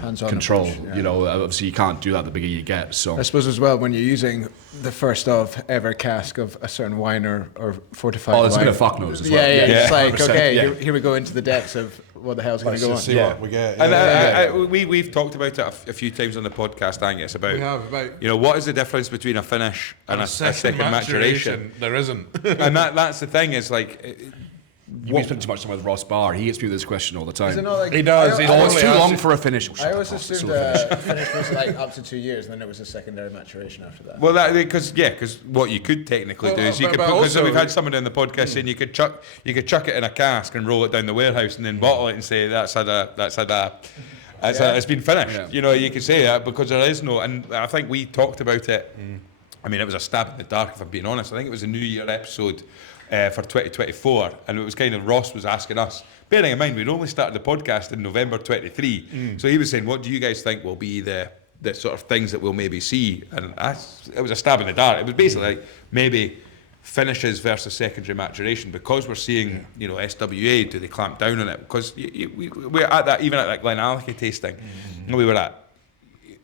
hands-on control approach, you know. Obviously you can't do that the bigger you get, so I suppose as well when you're using the first of ever cask of a certain wine or fortified wine. It's a bit of fuck nose as well. It's like, okay, here we go into the depths of what the hell's going to go on. See what we get. And we've talked about it a few times on the podcast, Angus, about you know, what is the difference between a finish and a second maturation? There isn't. And that's the thing, is like, you spend too much time with Ross Barr. He gets me this question all the time. Like, he does. It's too long for a finish. I always assumed a finish was like up to 2 years, and then it was a secondary maturation after that. Well, because what you could technically do is you could. Because we've had someone in the podcast saying you could chuck it in a cask and roll it down the warehouse and then bottle it and say it's been finished. Yeah. You know, you could say that because there is no. And I think we talked about it. I mean, it was a stab in the dark, if I'm being honest. I think it was a New Year episode for 2024, and it was kind of Ross was asking us, bearing in mind we'd only started the podcast in November 23, so he was saying, what do you guys think will be the sort of things that we'll maybe see? And it was a stab in the dark. It was basically like maybe finishes versus secondary maturation, because we're seeing, you know, SWA, do they clamp down on it? Because we're at that, even at that Glenallachie tasting, we were at,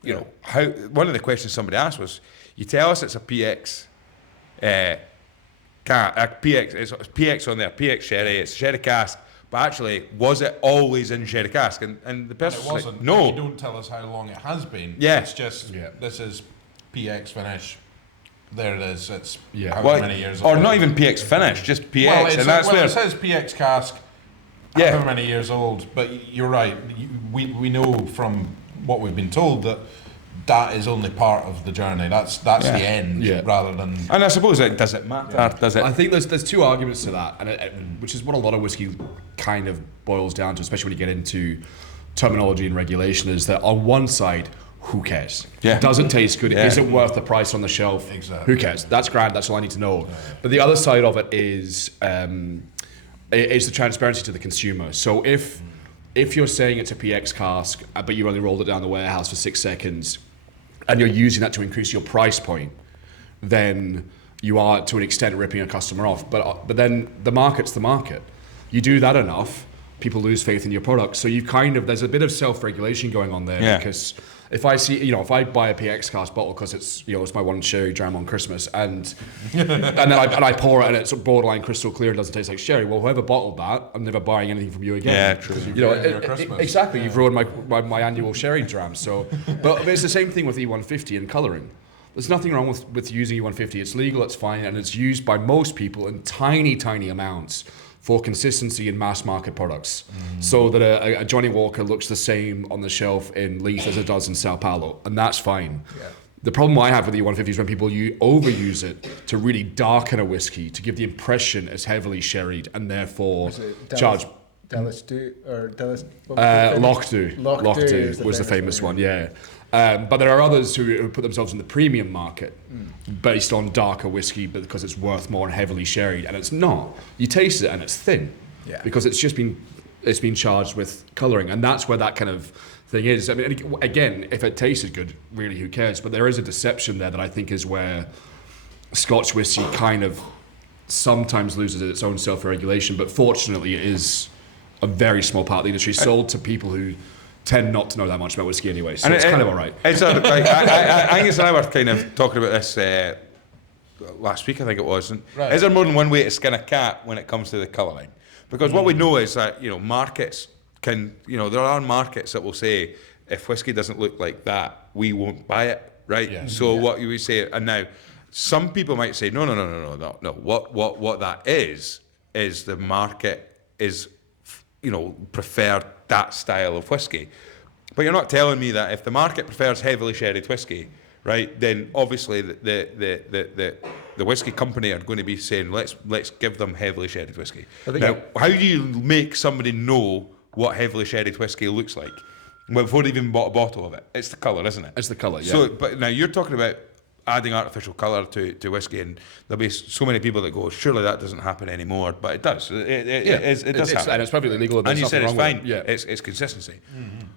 you know, how one of the questions somebody asked was, you tell us it's a PX PX, it's PX on there, PX sherry, it's sherry cask, but actually, was it always in sherry cask? And the person wasn't. Like, no. You don't tell us how long it has been. Yeah. It's just, this is PX finish. There it is. It's however many years old. Or not even PX finish, just PX. Well, and that's where it says PX cask, however many years old, but you're right. We know from what we've been told, that is only part of the journey. That's the end, rather than. And I suppose does it matter? Does it? I think there's two arguments to that, which is what a lot of whiskey kind of boils down to, especially when you get into terminology and regulation. Is that on one side, who cares? Yeah. Does it taste good? Is it worth the price on the shelf? Exactly. Who cares? That's grand. That's all I need to know. Yeah. But the other side of it is the transparency to the consumer. So if you're saying it's a PX cask, but you only rolled it down the warehouse for 6 seconds, and you're using that to increase your price point, then you are to an extent ripping a customer off. But then the market's the market. You do that enough, people lose faith in your product. So there's a bit of self-regulation going on there because. If I see, if I buy a PX cask bottle because it's, it's my one sherry dram on Christmas, and then I pour it and it's borderline crystal clear and doesn't taste like sherry. Well, whoever bottled that, I'm never buying anything from you again. Yeah, true. Exactly. You've ruined my annual sherry dram. So, but it's the same thing with E150 and colouring. There's nothing wrong with using E150. It's legal, it's fine, and it's used by most people in tiny, tiny amounts for consistency in mass market products, so that a Johnny Walker looks the same on the shelf in Leith as it does in Sao Paulo, and that's fine. Yeah. The problem I have with the E150 is when people overuse it to really darken a whiskey, to give the impression it's heavily sherried, and therefore charge. Lochdu was the famous one, yeah. But there are others who put themselves in the premium market based on darker whiskey, but because it's worth more and heavily sherried, and it's not. You taste it and it's thin, because it's been charged with colouring, and that's where that kind of thing is. I mean, again, if it tasted good, really, who cares? But there is a deception there that I think is where Scotch whiskey kind of sometimes loses its own self-regulation, but fortunately it is a very small part of the industry, sold to people who tend not to know that much about whiskey anyway, so it's kind of all right. Angus and I were kind of talking about this last week, I think it was. And is there more than one way to skin a cat when it comes to the colouring? Because what we know is that markets can, there are markets that will say, if whiskey doesn't look like that, we won't buy it, right? Yeah. So what you would say, and now some people might say, no. What that is the market is, preferred that style of whiskey. But you're not telling me that if the market prefers heavily sherried whiskey, right, then obviously the whiskey company are going to be saying, let's give them heavily sherried whiskey. Now, how do you make somebody know what heavily sherried whiskey looks like before they even bought a bottle of it? It's the colour, isn't it? It's the colour, yeah. So, but now you're talking about adding artificial colour to whiskey, and there'll be so many people that go, surely that doesn't happen anymore, but it does. It does happen. And it's perfectly legal. And you said it's fine. Yeah. It's consistency. Mm-hmm.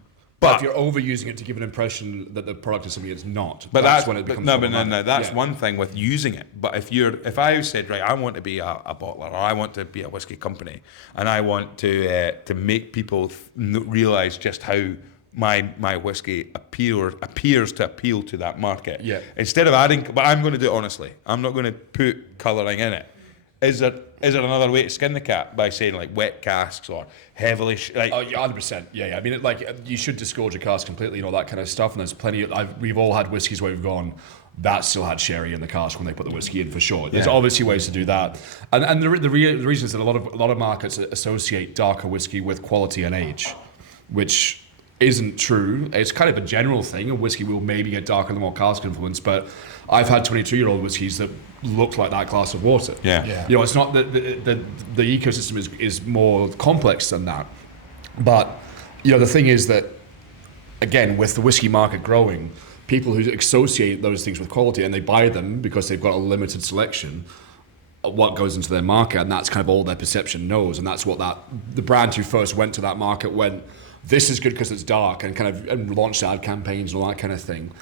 But if you're overusing it to give an impression that the product is something it's not, but that's when it becomes no. That's one thing with using it. But if I said, right, I want to be a bottler, or I want to be a whiskey company, and I want to make people realise just how my whiskey appears to appeal to that market. Yeah. Instead of adding, but I'm going to do it honestly. I'm not going to put colouring in it. Is there another way to skin the cat by saying like wet casks or heavily like? Oh, 100%. Yeah. I mean, you should disgorge a cask completely and all that kind of stuff. And there's plenty. We've all had whiskies where we've gone, that still had sherry in the cask when they put the whiskey in, for sure. There's obviously ways to do that, and the reason is that a lot of markets associate darker whiskey with quality and age, which isn't true. It's kind of a general thing. A whiskey will maybe get darker the more cask influence, but I've had 22-year-old whiskies that look like that glass of water. Yeah. It's not the ecosystem is more complex than that. But the thing is that, again, with the whiskey market growing, people who associate those things with quality and they buy them because they've got a limited selection, what goes into their market, and that's kind of all their perception knows, and that's what the brand who first went to that market went, this is good because it's dark, and launched ad campaigns and all that kind of thing.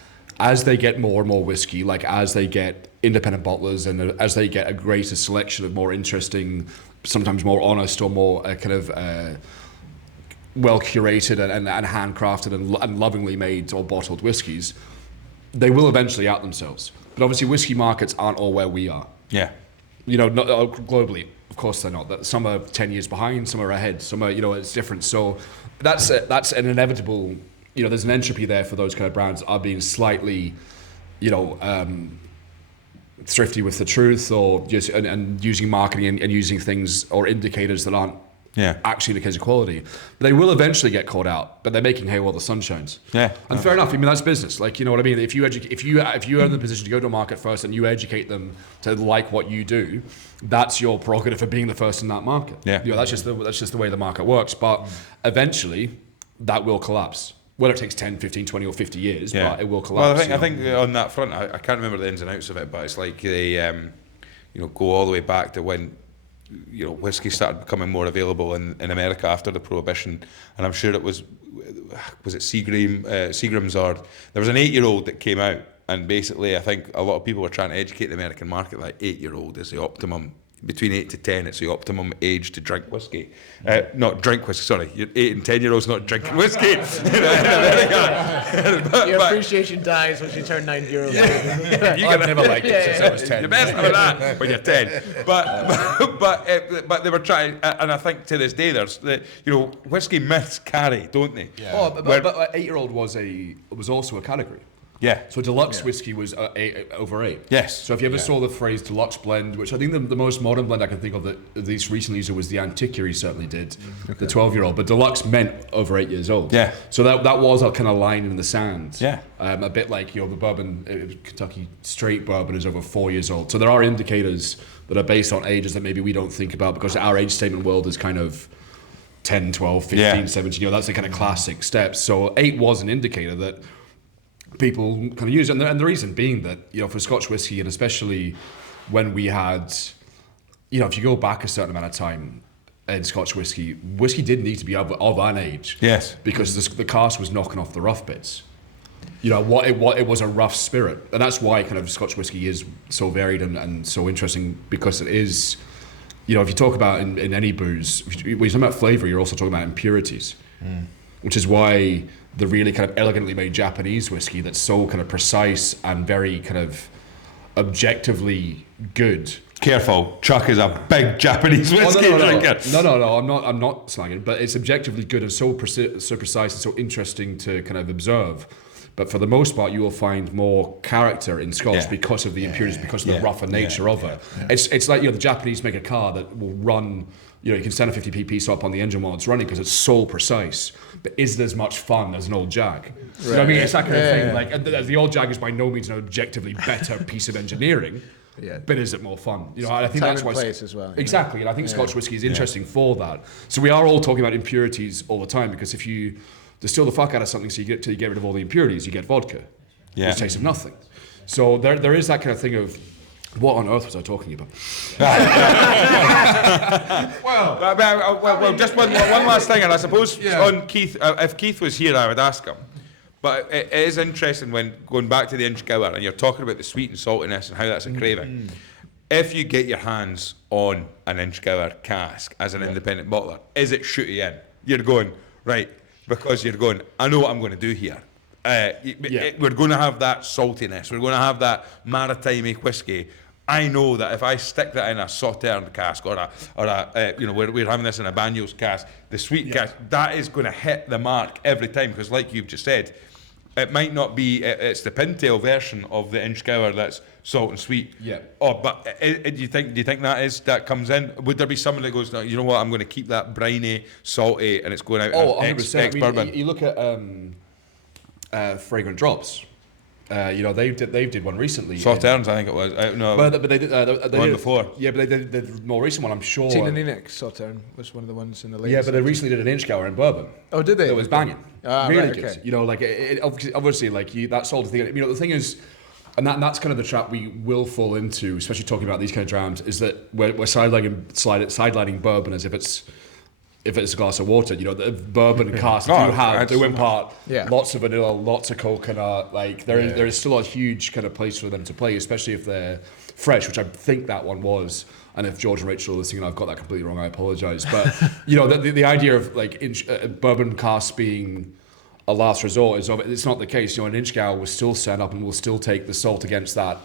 As they get more and more whiskey, like as they get independent bottlers and as they get a greater selection of more interesting, sometimes more honest or more well curated and handcrafted and lovingly made or bottled whiskies, they will eventually out themselves. But obviously whiskey markets aren't all where we are. Yeah. Not globally, of course they're not. Some are 10 years behind, some are ahead, some are, it's different. So that's an inevitable, there's an entropy there for those kind of brands that are being slightly, thrifty with the truth, or just and using marketing and using things or indicators that aren't actually indicates quality. They will eventually get caught out, but they're making hay while the sun shines. Yeah. And fair enough. I mean, that's business. Like, you know what I mean? If you are in the position to go to a market first and you educate them to like what you do, that's your prerogative for being the first in that market. Yeah. You know, that's just the way the market works. But eventually, that will collapse. Whether it takes 10, 15, 20 or 50 years, but it will collapse. Well, I think on that front, I can't remember the ins and outs of it, but it's like they, go all the way back to when, whiskey started becoming more available in America after the Prohibition, and I'm sure it was it Seagram's, or there was an 8-year-old that came out, and basically I think a lot of people were trying to educate the American market that 8-year-old is the optimum. Between 8 to 10, it's the optimum age to drink whiskey. Not drink whiskey, sorry. You're 8 and 10-year-olds not drinking whiskey in America. Your appreciation dies once you turn 9-year-old. I've never liked it since I was 10. You best have that when you're 10. But they were trying, and I think to this day, there's whiskey myths carry, don't they? Yeah. Oh, but 8-year-old was also a category. Yeah. So deluxe whiskey was over 8. Yes. So if you ever saw the phrase deluxe blend, which I think the most modern blend I can think of that at least recently used was the Antiquary certainly did, the 12-year-old. But deluxe meant over 8 years old. Yeah. So that was a kind of line in the sand. Yeah. A bit like the bourbon, Kentucky straight bourbon is over 4 years old. So there are indicators that are based on ages that maybe we don't think about because our age statement world is kind of 10, 12, 15, 17. That's the kind of classic steps. So 8 was an indicator that people kind of use, and the reason being that for Scotch whiskey, and especially when we had, if you go back a certain amount of time in Scotch whiskey did need to be of an age, yes, because the cask was knocking off the rough bits. It was a rough spirit, and that's why kind of Scotch whiskey is so varied and so interesting, because it is, if you talk about in any booze, when you talk about flavour, you're also talking about impurities, which is why the really kind of elegantly made Japanese whiskey that's so kind of precise and very kind of objectively good. Careful, Chuck is a big Japanese whiskey drinker. No, I'm not slagging, but it's objectively good and so precise and so interesting to kind of observe. But for the most part, you will find more character in Scotch because of the impurities, because of the rougher nature of it. It's like the Japanese make a car that will run. You can stand a 50p piece up on the engine while it's running because it's so precise. But is it as much fun as an old Jag? Right. You know what I mean? It's that kind of thing. Like, and the old Jag is by no means an objectively better piece of engineering. Yeah. But is it more fun? I think time that's and why place as well. Exactly, and I think Scotch whiskey is interesting for that. So we are all talking about impurities all the time, because if you distill the fuck out of something till you get rid of all the impurities, you get vodka. Yeah. Which tastes of nothing. So there is that kind of thing of, what on earth was I talking about? well, just one last thing, and I suppose on Keith, if Keith was here, I would ask him. But it is interesting when going back to the Inchgower, and you're talking about the sweet and saltiness and how that's a craving. If you get your hands on an Inchgower cask as an independent bottler, is it shooty in? You're going, right, because you're going, I know what I'm going to do here. We're going to have that saltiness. We're going to have that maritime whiskey. I know that if I stick that in a Sauterne cask or we're having this in a Banyos cask, the sweet cask, that is going to hit the mark every time, because like you've just said, it might not be, it's the Pintail version of the Inchgower that's salt and sweet. Yeah. But do you think that comes in? Would there be someone that goes, no, you know what, I'm going to keep that briny, salty, and it's going out X bourbon? You look at Fragrant Drops. They did one recently. Sauternes, I think it was. But they did the one before. Yeah, but they did the more recent one, I'm sure. Tina Ninick Sauterne was one of the ones in the latest. Yeah, but they recently did an Inchgower in bourbon. Oh, did they? It was banging. Really right, good. okay. Obviously, that salt thing. The thing is, and that's kind of the trap we will fall into, especially talking about these kind of drams, is that we're sidelining bourbon as if it's a glass of water. The bourbon and cask do impart lots of vanilla, lots of coconut. Like there is still a huge kind of place for them to play, especially if they're fresh, which I think that one was. And if George and Rachel are listening, and I've got that completely wrong, I apologise. But the idea of bourbon cask being a last resort it's not the case. An Inchgower will still stand up and will still take the salt against that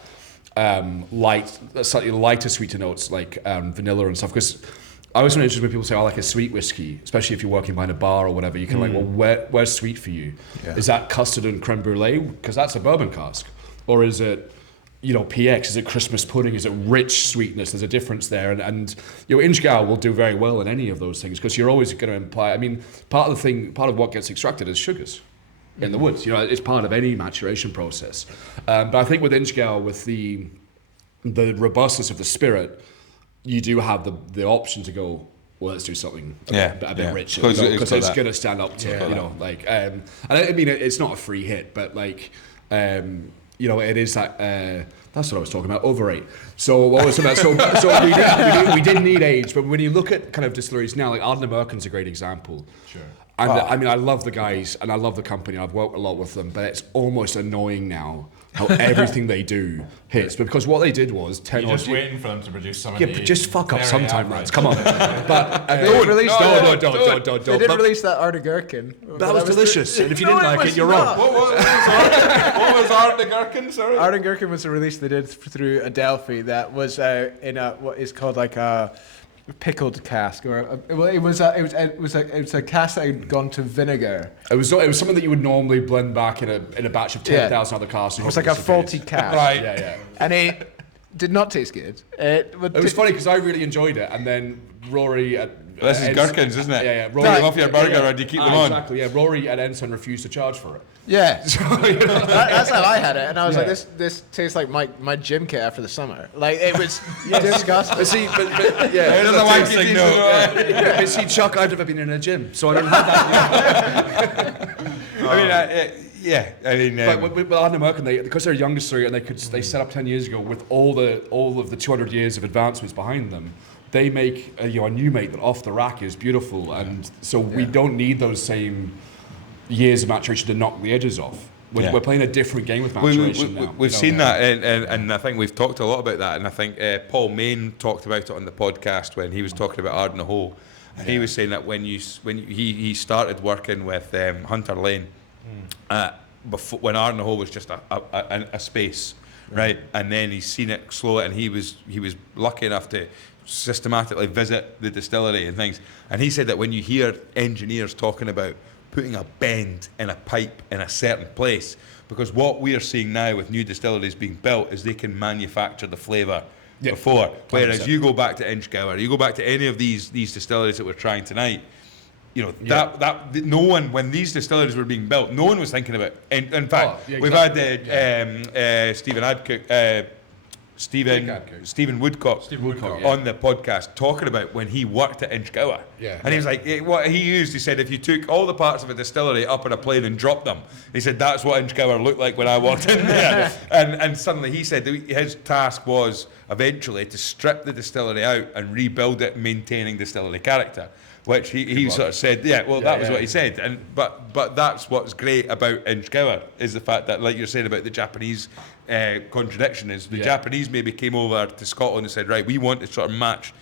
slightly lighter, sweeter notes like vanilla and stuff. Because I always find it interesting when people say, I like a sweet whiskey, especially if you're working behind a bar or whatever. You can where's sweet for you? Yeah. Is that custard and creme brulee? Because that's a bourbon cask. Or is it PX? Is it Christmas pudding? Is it rich sweetness? There's a difference there, and Inchgow will do very well in any of those things because you're always going to imply. I mean, part of what gets extracted is sugars in the woods. It's part of any maturation process. But I think with Inchgow, with the robustness of the spirit, you do have the option to go, well, let's do something a bit rich because it's going to stand up to it. And I mean, it's not a free hit, but it is that. That's what I was talking about. Overrate. So what was about? So we did need age, but when you look at kind of distilleries now, like Ardnamurchan's a great example. Sure. And I mean, I love the guys and I love the company. I've worked a lot with them, but it's almost annoying now how everything they do hits. But because what they did was 10 You're just waiting for them to produce something. Yeah, but just fuck up sometime, lads. Come on. But They did release that Ardnagurkin. That was delicious. And if you didn't like it, you're wrong. What was Ardnagurkin? Sorry. Ardnagurkin was a release they did through Adelphi that was in what is called like a pickled cask, or it was a cask that had gone to vinegar. It was something that you would normally blend back in a batch of 10,000 other casks. It was like a faulty cask, right? Yeah. And it did not taste good. It was funny because I really enjoyed it, and then Rory. This is gherkins, isn't it? Yeah. Rory, off your burger, or do you keep them on? Exactly. Yeah. Rory at Ensign refused to charge for it. Yeah, that's how I had it, and I was like, "This tastes like my gym kit after the summer." Like it was disgusting. But see, Chuck, I've never been in a gym, so I don't have that. But with Ardnamurchan, because they're a young distillery and they set up 10 years ago with all of the 200 years of advancements behind them. They make a new mate that off the rack is beautiful, and so we don't need those same years of maturation to knock the edges off. We're playing a different game with maturation now. We've seen that, and I think we've talked a lot about that. And I think Paul Main talked about it on the podcast when he was talking about Ardnahoe, and he was saying that when he started working with Hunter Lane, before when Ardnahoe was just a space, right, and then he's seen it slowly, and he was lucky enough to systematically visit the distillery and things, and he said that when you hear engineers talking about putting a bend in a pipe in a certain place, because what we are seeing now with new distilleries being built is they can manufacture the flavour before, whereas 100%. You go back to Inchgow, you go back to any of these distilleries that we're trying tonight, that no one, when these distilleries were being built, no one was thinking about. In fact, we've had Stephen Woodcock on the podcast talking about when he worked at Inchgow. And he was like, what he said, if you took all the parts of a distillery up on a plane and dropped them, he said that's what Inchgow looked like when I walked in there. and suddenly he said his task was eventually to strip the distillery out and rebuild it, maintaining distillery character. Which he sort of said, that was what he said, but that's what's great about Inchgow is the fact that, like you're saying about the Japanese contradiction, is the Japanese maybe came over to Scotland and said, right, we want to sort of match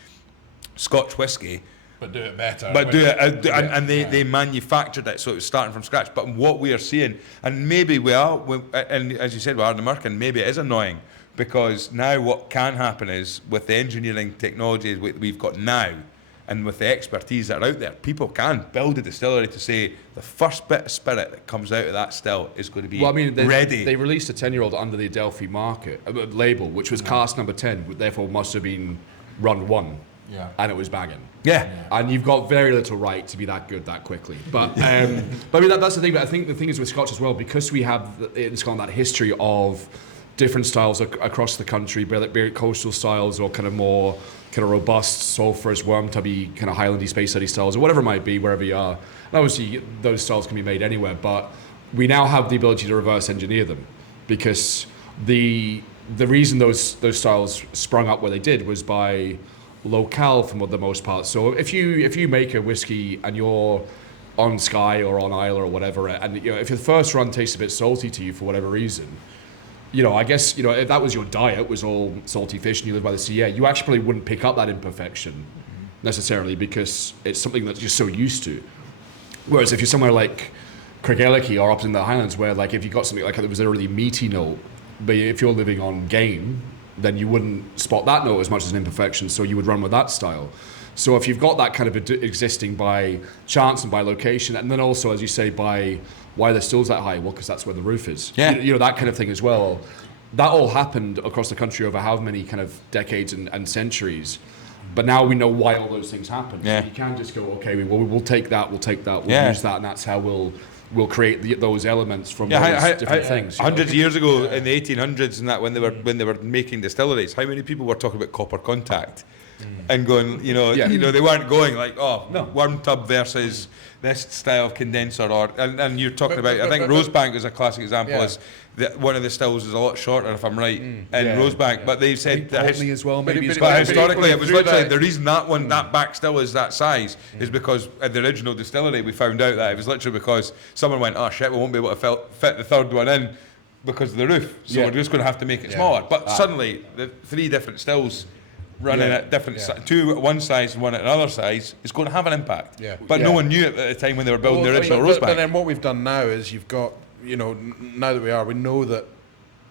Scotch whiskey, but do it better. And they manufactured it, so it was starting from scratch. But what we are seeing, and maybe and as you said with Ardnamurchan, maybe it is annoying because now what can happen is with the engineering technology we've got now. And with the expertise that are out there, people can build a distillery to say the first bit of spirit that comes out of that still is going to be ready. They released a 10-year-old under the Adelphi label, which was cask number 10, therefore must have been run 1. Yeah. And it was banging. Yeah. And you've got very little right to be that good that quickly. But I mean, that's the thing. But I think the thing is with Scotch as well, because we have in Scotland that history of different styles across the country, be it coastal styles or kind of more kind of robust, sulphurous, worm tubby, kind of Highlandy, Space City styles, or whatever it might be, wherever you are. And obviously, those styles can be made anywhere, but we now have the ability to reverse engineer them, because the reason those styles sprung up where they did was by locale for the most part. So if you make a whiskey and you're on Skye or on Isle or whatever, and if your first run tastes a bit salty to you for whatever reason, I guess, if that was your diet, was all salty fish and you live by the sea, you actually probably wouldn't pick up that imperfection necessarily because it's something that you're so used to. Whereas if you're somewhere like Craigellachie or up in the Highlands where, like, if you got something like there was a really meaty note, but if you're living on game, then you wouldn't spot that note as much as an imperfection, so you would run with that style. So if you've got that kind of existing by chance and by location, and then also, as you say, by why the still's that high, well, because that's where the roof is. Yeah. That kind of thing as well. that all happened across the country over how many kind of decades and centuries. But now we know why all those things happen. Yeah. So you can't just go, okay, we'll take that, we'll Yeah. use that, and that's how we'll create those elements from those different things. Hundreds of years ago, in the 1800s, and that when they were making distilleries, how many people were talking about copper contact, and going, they weren't going like, worm tub versus this style of condenser, and you're talking about. I think Rosebank is a classic example. Is that one of the stills is a lot shorter, if I'm right, in Rosebank, but they've said that as well, maybe. But historically, it was literally the reason that back still is that size is because at the original distillery we found out that it was literally because someone went, oh shit, we won't be able to fit the third one in because of the roof, so we're just going to have to make it smaller. But suddenly the 3 different stills running at different 2 at one size and 1 at another size is going to have an impact. But no one knew it at the time when they were building the original Rosebank. But then what we've done now is you've got, now that we know that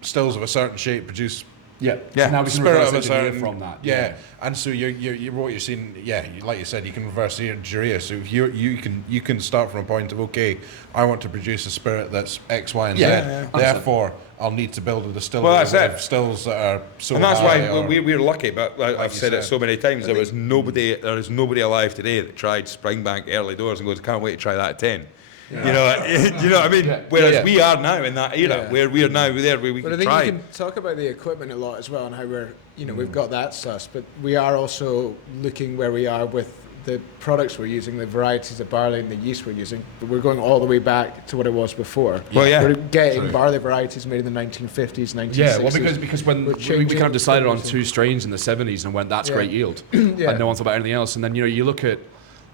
stills of a certain shape produce So now we can spirit reverse of a engineer certain from that. And so you're what you're seeing. Like you said, you can reverse engineer. So if you can start from a point of, okay, I want to produce a spirit that's X, Y, and Z. Therefore, I'll need to build a distillery with stills that are so high. And that's why we're lucky. But I've said it so many times. There is nobody alive today that tried Springbank early doors and goes, can't wait to try that at 10. You know what I mean? Whereas we are now in that era where we are now there where we can try. But I think you can talk about the equipment a lot as well and how we're, we've got that sus, but we are also looking where we are with the products we're using, the varieties of barley and the yeast we're using, but we're going all the way back to what it was before. We're getting barley varieties made in the 1950s, 1960s. Yeah, well, because when we kind of decided on 2 strains in the 70s and went, that's great yield, and no one thought about anything else. And then, you look at,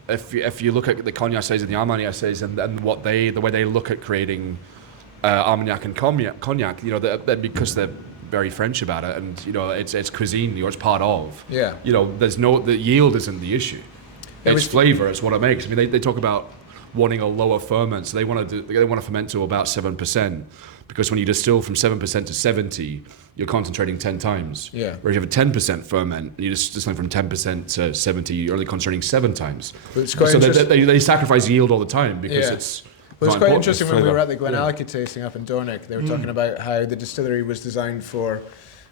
if you look at the cognac essays and the Armagnac essays and the way they look at creating Armagnac and cognac, because they're very French about it, and it's cuisine, it's part of. The yield isn't the issue. It's flavour. It's what it makes. I mean, they talk about wanting a lower ferment, so they want to ferment to about 7%, because when you distill from 7% to 70, you're concentrating 10 times. Whereas you have a 10% ferment, and you're just distilling from 10% to 70, you're only concentrating 7 times. So they sacrifice yield all the time because it's. Well, it's quite interesting when we were at the Glenallachie tasting up in Dornoch. They were talking about how the distillery was designed for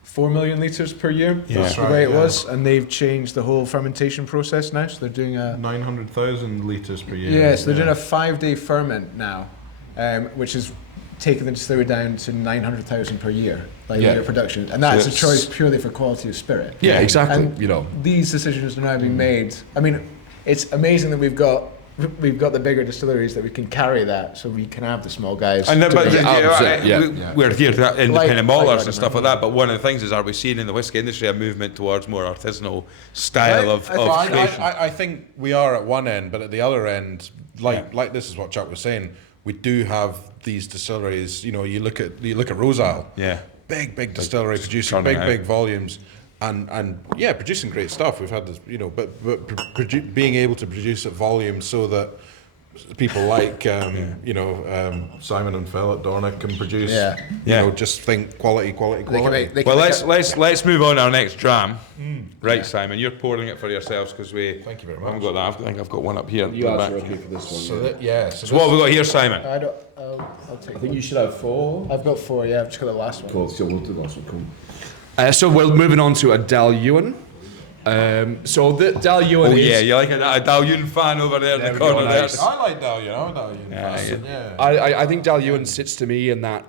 4 million litres per year. That's the way it was, and they've changed the whole fermentation process now. So they're doing 900,000 litres per year. Yeah, so they're doing a 5-day ferment now, which is taking the distillery down to 900,000 per year, year production, and that's a choice purely for quality of spirit. Yeah, exactly. And these decisions are now being made. I mean, it's amazing that we've got the bigger distilleries that we can carry that, so we can have the small guys. And we're here to independent bottlers and stuff like that. But one of the things is, are we seeing in the whiskey industry a movement towards more artisanal style of creation? I think we are at one end, but at the other end, like this is what Chuck was saying. We do have these distilleries. You look at Rosal. Big distillery producing big volumes. And producing great stuff. We've had this, but being able to produce at volume so that people like Simon and Phil at Dornoch can produce. Just think quality. Let's move on to our next dram. Right, Simon, you're pouring it for yourselves because Thank you very much. haven't got that. I think I've got one up here. You guys are okay for this one. So what have we got here, Simon? I'll take. I think you should have 4. I've got 4. Yeah, I've just got the last one. Cool. So we'll do the last one. Cool. So we're moving on to a Dalyuen. So the Dalyuen is... you're like a Dalyuen fan over there in the corner there. I like Dalyuen. I'm a Dalyuen fan. I think Dalyuen sits to me in that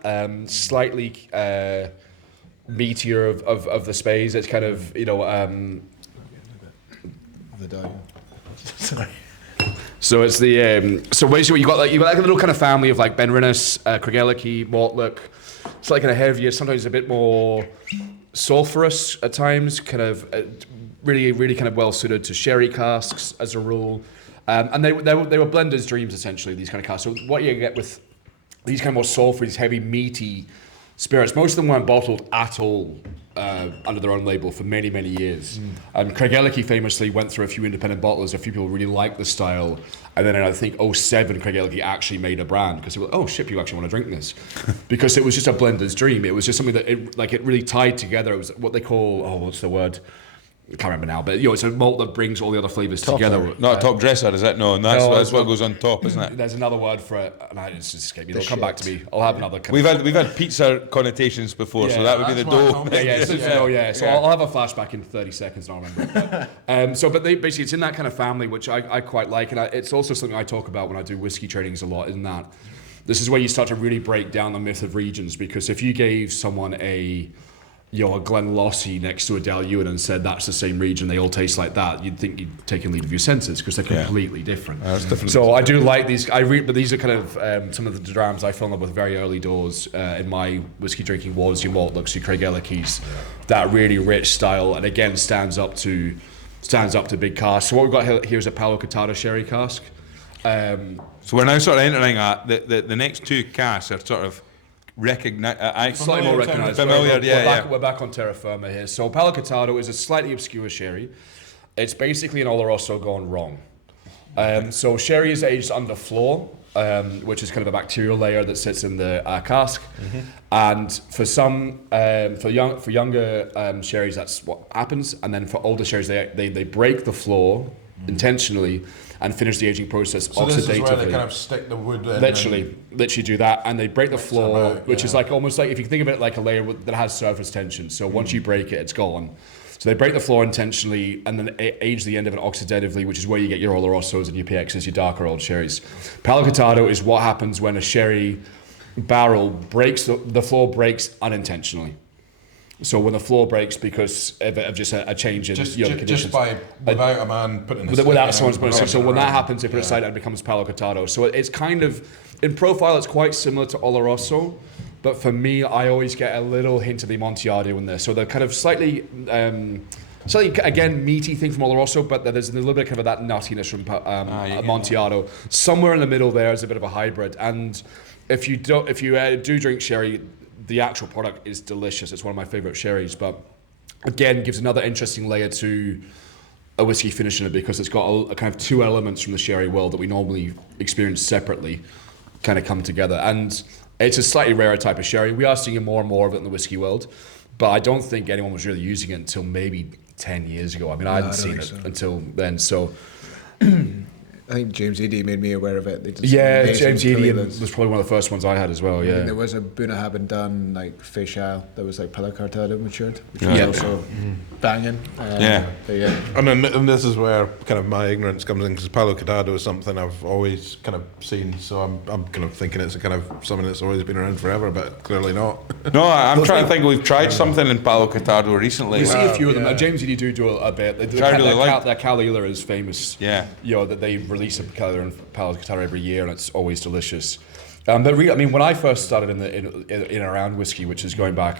slightly meatier of the space. It's kind of, The Dalyuen. Sorry. So it's the so basically you got like a little kind of family of like Benrinnes, Craigellachie, Mortlach. It's like kind of heavier, sometimes a bit more sulphurous at times, kind of really kind of well suited to sherry casks as a rule, and they were blenders' dreams essentially, these kind of casks. So what you get with these kind of more sulphurous, these heavy meaty spirits, most of them weren't bottled at all under their own label for many years. Craigellachie famously went through a few independent bottlers. A few people really liked the style, and then in, I think 2007 Craigellachie actually made a brand because they were like, oh shit, people actually want to drink this, because it was just a blender's dream. It was just something that it really tied together. It was what they call, what's the word? I can't remember now, but it's a malt that brings all the other flavours together. Not a top dresser, is it? No, and that's what goes on top, isn't it? There's another word for it, and it's just escaped me. It'll come back to me. I'll have another. We've had pizza connotations before, so that would be the dough. So I'll have a flashback in 30 seconds, and I'll remember it. But basically, it's in that kind of family, which I quite like, and it's also something I talk about when I do whiskey trainings a lot. In that, this is where you start to really break down the myth of regions, because if you gave someone a Glenlossie next to a Dalewin and said that's the same region, they all taste like that, you'd think you'd take in lead of your senses, because they're completely different. So I do like these. But these are kind of some of the drams I fell in love with very early doors in my whiskey drinking was your Malt Lux, your Craig Ellickeys, that really rich style, and again stands up to big cask. So what we've got here is a Palo Cortado sherry cask. So we're now sort of entering the next two casks are sort of slightly more recognised. Familiar, We're back on terra firma here. So Palo Cortado is a slightly obscure sherry. It's basically an Oloroso gone wrong. So sherry is aged under floor, which is kind of a bacterial layer that sits in the cask. And for younger sherries, that's what happens. And then for older sherries, they break the floor intentionally and finish the aging process oxidatively. This is where they kind of stick the wood in. Literally do that, and they break the floor, which is like almost like, if you think of it like a layer that has surface tension. So once you break it, it's gone. So they break the floor intentionally, and then age the end of it oxidatively, which is where you get your Olorosos and your PXs, your darker old sherries. Palo Cortado is what happens when a sherry barrel breaks, the floor breaks unintentionally. So when the floor breaks because of just a change in conditions. Just without a man putting a without someone's putting a stick. So when that happens, they put it aside and it becomes Palo Cortado. So it's kind of, in profile, it's quite similar to Oloroso, but for me, I always get a little hint of the Amontillado in there. So they're kind of slightly again, meaty thing from Oloroso, but there's a little bit of that nuttiness from Amontillado. Somewhere in the middle there is a bit of a hybrid. And if you do drink sherry, the actual product is delicious. It's one of my favourite sherries, but again, gives another interesting layer to a whiskey finish in it, because it's got a kind of two elements from the sherry world that we normally experience separately kind of come together. And it's a slightly rarer type of sherry. We are seeing more and more of it in the whiskey world, but I don't think anyone was really using it until maybe 10 years ago. I mean, I hadn't seen it until then. So I think James Eady made me aware of it. James Eady was probably one of the first ones I had as well. I mean, there was a Bunnahabhain and done like Facial that was like Palo Cortado matured, which was also banging. And this is where kind of my ignorance comes in, because Palo Cortado is something I've always kind of seen. So I'm kind of thinking it's a kind of something that's always been around forever, but clearly not. No, I'm trying to think. We've tried something in Palo Cortado recently. We see a few of them. James Eady do a bit. Their Caligula is famous. Yeah. That they release a Caligula and Palo Cortado every year, and it's always delicious. But really, I mean, when I first started in and around whiskey, which is going back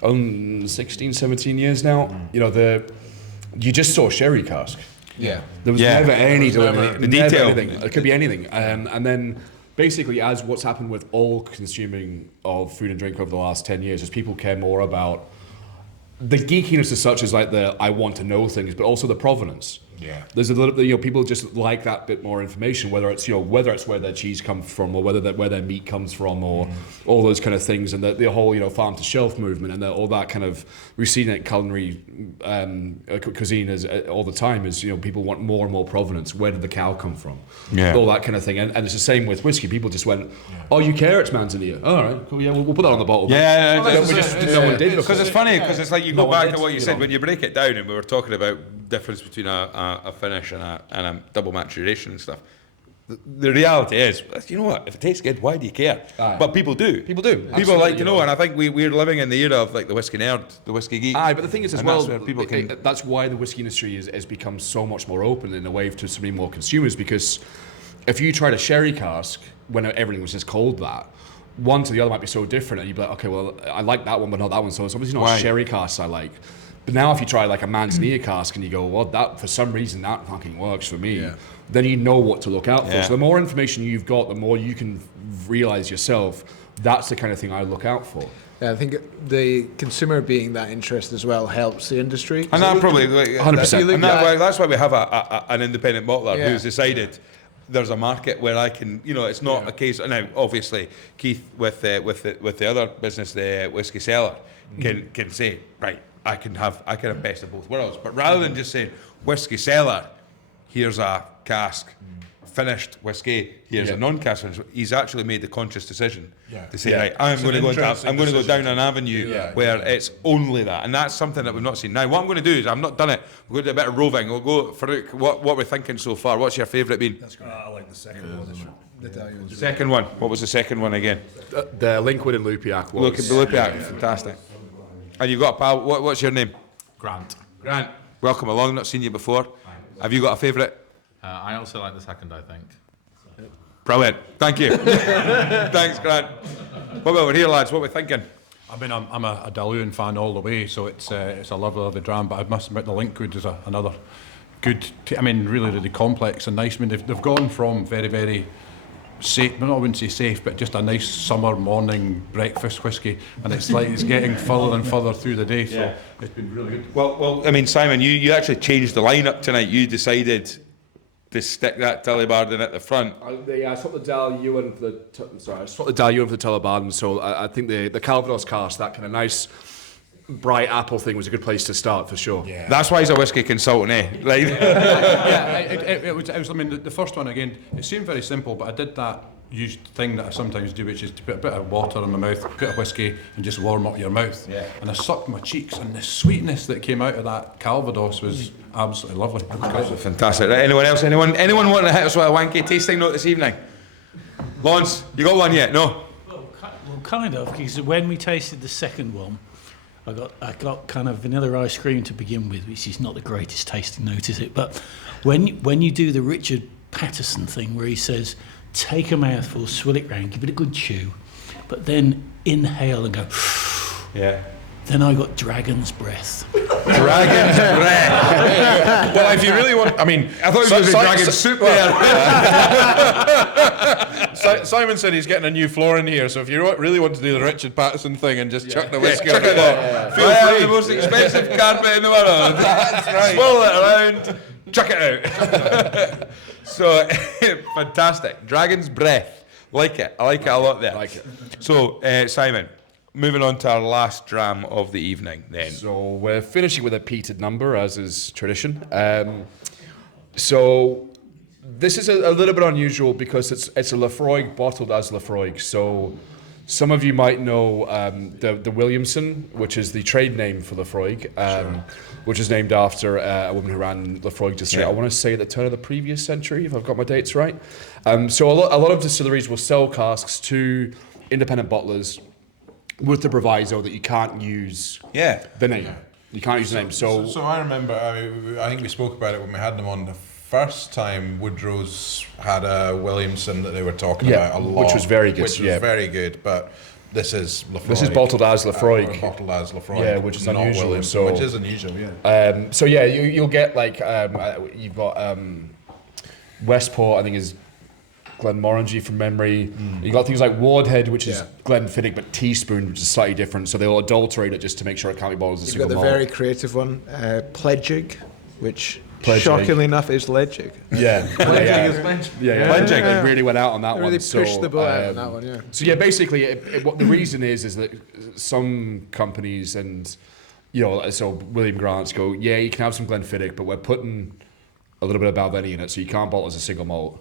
16, 17 years now, you just saw sherry cask. Yeah. There was never any the detail. Anything. It could be anything. And then basically, as what's happened with all consuming of food and drink over the last 10 years, is people care more about the geekiness as such, as like the I want to know things, but also the provenance. Yeah. There's a little, people just like that bit more information, whether it's where their cheese comes from, or where their meat comes from, or all those kind of things, and the whole farm to shelf movement, and all that kind of, we've seen it culinary cuisine as all the time, is people want more and more provenance. Where did the cow come from? Yeah. All that kind of thing, and it's the same with whiskey. People just went, oh, you care, it's Manzanilla. All right, cool, we'll put that on the bottle. Yeah, no one did, because it's funny, because it's like you go back to what you said when you break it down, and we were talking about difference between a finish and a double maturation and stuff. The reality is, you know what? If it tastes good, why do you care? But people do. People like to know, and I think we're living in the era of like the whiskey nerd, the whiskey geek. But the thing is as well, that's why the whiskey industry has become so much more open in a way to so many more consumers. Because if you tried a sherry cask when everything was just called that, one to the other might be so different, and you'd be like, okay, well, I like that one, but not that one. So it's obviously not sherry casks I like. But now if you try like a Manzanilla cask and you go, well, that for some reason that fucking works for me, then you know what to look out for. So the more information you've got, the more you can realize yourself, that's the kind of thing I look out for. Yeah, I think the consumer being that interested as well helps the industry. And that probably 100%. And that's why we have an independent bottler who's decided there's a market where I can, it's not a case. Now, obviously, Keith with the other business, the Whiskey Cellar, can say, right, I can have best of both worlds. But rather than just saying whiskey cellar, here's a cask. Finished whiskey, here's a non-cask finish. He's actually made the conscious decision to say, right, I'm going to go down an avenue where it's only that, and that's something that we've not seen. Now, what I'm going to do is, I've not done it. We're going to do a bit of roving. We'll go, Farouk, what we're thinking so far. What's your favourite been? That's great. I like the second one. Second one. What was the second one again? The Linkwood and Lupiac was. Lupiac, fantastic. And you've got a pal. What's your name? Grant. Grant. Welcome along. Not seen you before. Have you got a favourite? I also like the second, I think. Brilliant. Thank you. Thanks, Grant. What about over here, lads? What are we thinking? I mean, I'm a Daluan fan all the way, so it's a lovely dram. But I must admit, the Linkwood is another good. Really complex and nice. I mean, they've gone from very, very safe. Well, I wouldn't say safe, but just a nice summer morning breakfast whiskey, and it's getting further and further through the day. So it's been really good. Well, I mean, Simon, you actually changed the lineup tonight. You decided to stick that Tullibardine at the front. I swapped the Dal Ewan for the Tullibardine. So I think the Calvados cask, that kind of nice bright apple thing, was a good place to start for sure. Yeah. That's why he's a whiskey consultant, eh? Like, it was. I mean, the first one again. It seemed very simple, but I did that used thing that I sometimes do, which is to put a bit of water in my mouth, put a whiskey, and just warm up your mouth. Yeah. And I sucked my cheeks, and the sweetness that came out of that Calvados was absolutely lovely. Fantastic. Right, anyone else? Anyone wanting to hit us with a wanky tasting note this evening? Lawrence, you got one yet? No. Well, kind of, because when we tasted the second one, I got kind of vanilla ice cream to begin with, which is not the greatest tasting note, is it? But when you do the Richard Patterson thing, where he says, take a mouthful, swill it round, give it a good chew, but then inhale and go, yeah. Then I got dragon's breath. Dragon's breath. Well, if you really want, I mean, I thought it was dragon soup there. Simon said he's getting a new floor in here, so if you really want to do the Richard Patterson thing and just chuck the whiskey on the floor, feel I free. have the most expensive carpet in the world. That's right. Swirl it around, chuck it out. So, fantastic. Dragon's breath. Like it. I like it a lot there. Like it. So, Simon, moving on to our last dram of the evening then. So we're finishing with a peated number, as is tradition. So this is a little bit unusual because it's a Lafroig bottled as Lafroig. So some of you might know the Williamson, which is the trade name for Lafroig, which is named after a woman who ran Lafroig distillery. I want to say at the turn of the previous century, if I've got my dates right. So a lot of distilleries will sell casks to independent bottlers with the proviso that you can't use the name. You can't use the name. So I remember, I think we spoke about it when we had them on the first time. Woodrow's had a Williamson that they were talking about a lot. Which was very good. Which was very good, but this is Lafroig. This is bottled as Lafroig. Bottled as Lafroig. Yeah, which is not unusual. Williamson, So, which is unusual, yeah. so yeah, you'll get like, you've got Westport, I think is Glenmorangie from memory. You got things like Wardhead, which is Glenfiddich, but teaspoon, which is slightly different. So they'll adulterate it just to make sure it can't be bottled as a single You've got malt. the very creative one, Pledgig, which Pledgig. shockingly enough is Ledgig. Yeah. Pledgig They really went out on that They one. really So, pushed the boat out on that one, yeah. So yeah, basically, what the reason is that some companies and so William Grant's go, yeah, you can have some Glenfiddich, but we're putting a little bit of Balvenie in it, so you can't bottle as a single malt.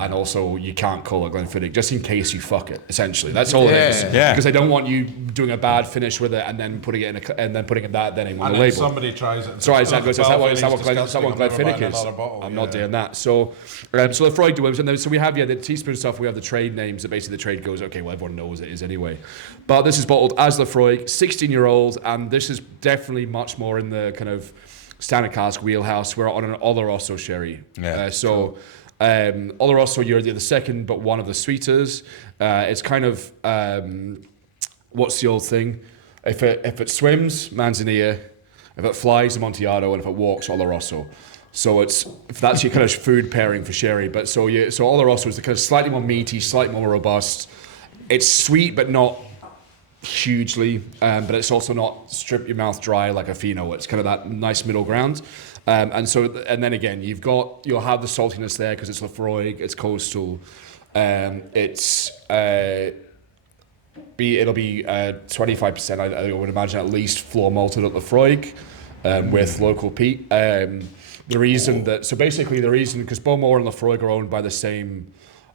And also, you can't call it Glenfiddich, just in case you fuck it. Essentially, that's all it is. Yeah. Because they don't want you doing a bad finish with it and then putting it in that then on the label. Somebody tries it. So is that what Glenfiddich Glenfiddich is? I'm not doing that. So Lafroig do it. And then, so we have the teaspoon stuff. We have the trade names that basically the trade goes, okay, well everyone knows it is anyway. But this is bottled as Lafroig, 16-year-old, and this is definitely much more in the kind of standard cask wheelhouse. We're on an Oloroso sherry. Oloroso, you're the second, but one of the sweeters. It's kind of what's the old thing? If it swims, Manzanilla. If it flies, Amontillado, and if it walks, Oloroso. So if that's your kind of food pairing for sherry. But so Oloroso is the kind of slightly more meaty, slightly more robust. It's sweet, but not hugely. But it's also not strip your mouth dry like a Fino. It's kind of that nice middle ground. And then again, you'll have the saltiness there because it's Lafroig, it's coastal, it's it'll be 25%. I would imagine at least floor malted at Lefroy, with local peat. The reason because Bowmore and Lefroy are owned by the same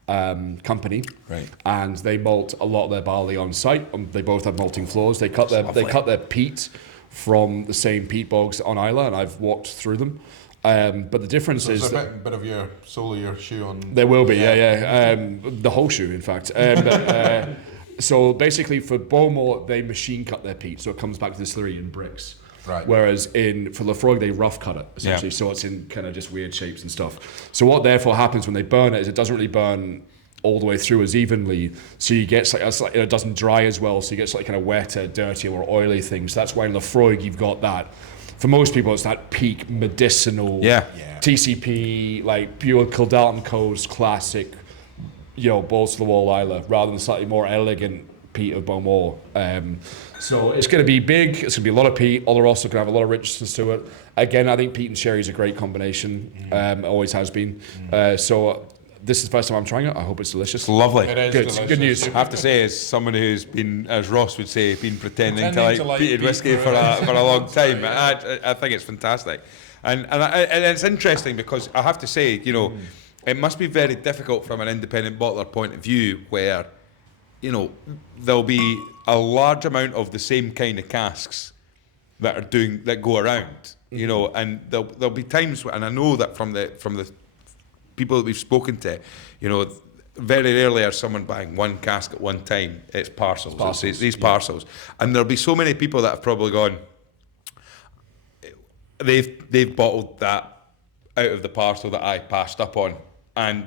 company, right? And they malt a lot of their barley on site. They both have malting floors. They cut their peat from the same peat bogs on Isla, and I've walked through them. But the difference is a bit of your sole of your shoe on. There will be, the whole shoe, in fact. So basically, for Bowmore, they machine cut their peat, so it comes back to the distillery in bricks. Right. Whereas for Lefroy, they rough cut it essentially, so it's in kind of just weird shapes and stuff. So what therefore happens when they burn it is it doesn't really burn all the way through as evenly, so you get it doesn't dry as well, so you get slightly kind of wetter, dirty, or oily things. So that's why in Lefroy you've got that. For most people, it's that peak medicinal TCP, like pure Kildalton Coast classic, balls to the wall Isla, rather than slightly more elegant peat of Bowmore. So it's going to be big. It's going to be a lot of peat. Oloroso can have a lot of richness to it. Again, I think peat and sherry is a great combination. Always has been. So this is the first time I'm trying it. I hope it's delicious. It's lovely. It is Good. delicious. Good news. I have to say, as someone who's been, as Ross would say, been pretending to like peated whiskey for a long time, I think it's fantastic. And it's interesting because I have to say, it must be very difficult from an independent bottler point of view where, there'll be a large amount of the same kind of casks that go around, and there'll be times, and I know that from the people that we've spoken to, very rarely are someone buying one cask at one time. It's parcels. It's these parcels, and there'll be so many people that have probably gone. They've bottled that out of the parcel that I passed up on. And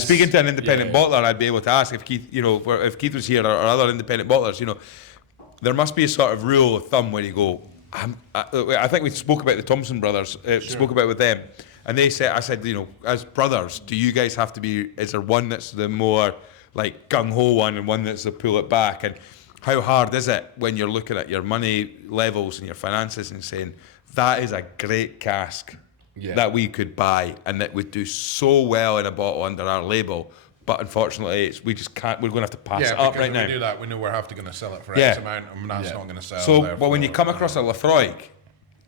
speaking to an independent bottler, I'd be able to ask if Keith, if Keith was here or other independent bottlers, there must be a sort of rule of thumb where you go. I think we spoke about the Thompson brothers, spoke about with them, and I said, as brothers, do you guys have to be? Is there one that's the more like gung ho one, and one that's the pull it back? And how hard is it when you're looking at your money levels and your finances and saying that is a great cask? That we could buy and that would do so well in a bottle under our label, but unfortunately we just can't. We're going to have to pass it up right now. Yeah, we do that. We know we're having to going to sell it for X amount, and that's not going to sell. So, when you come across a Lefroy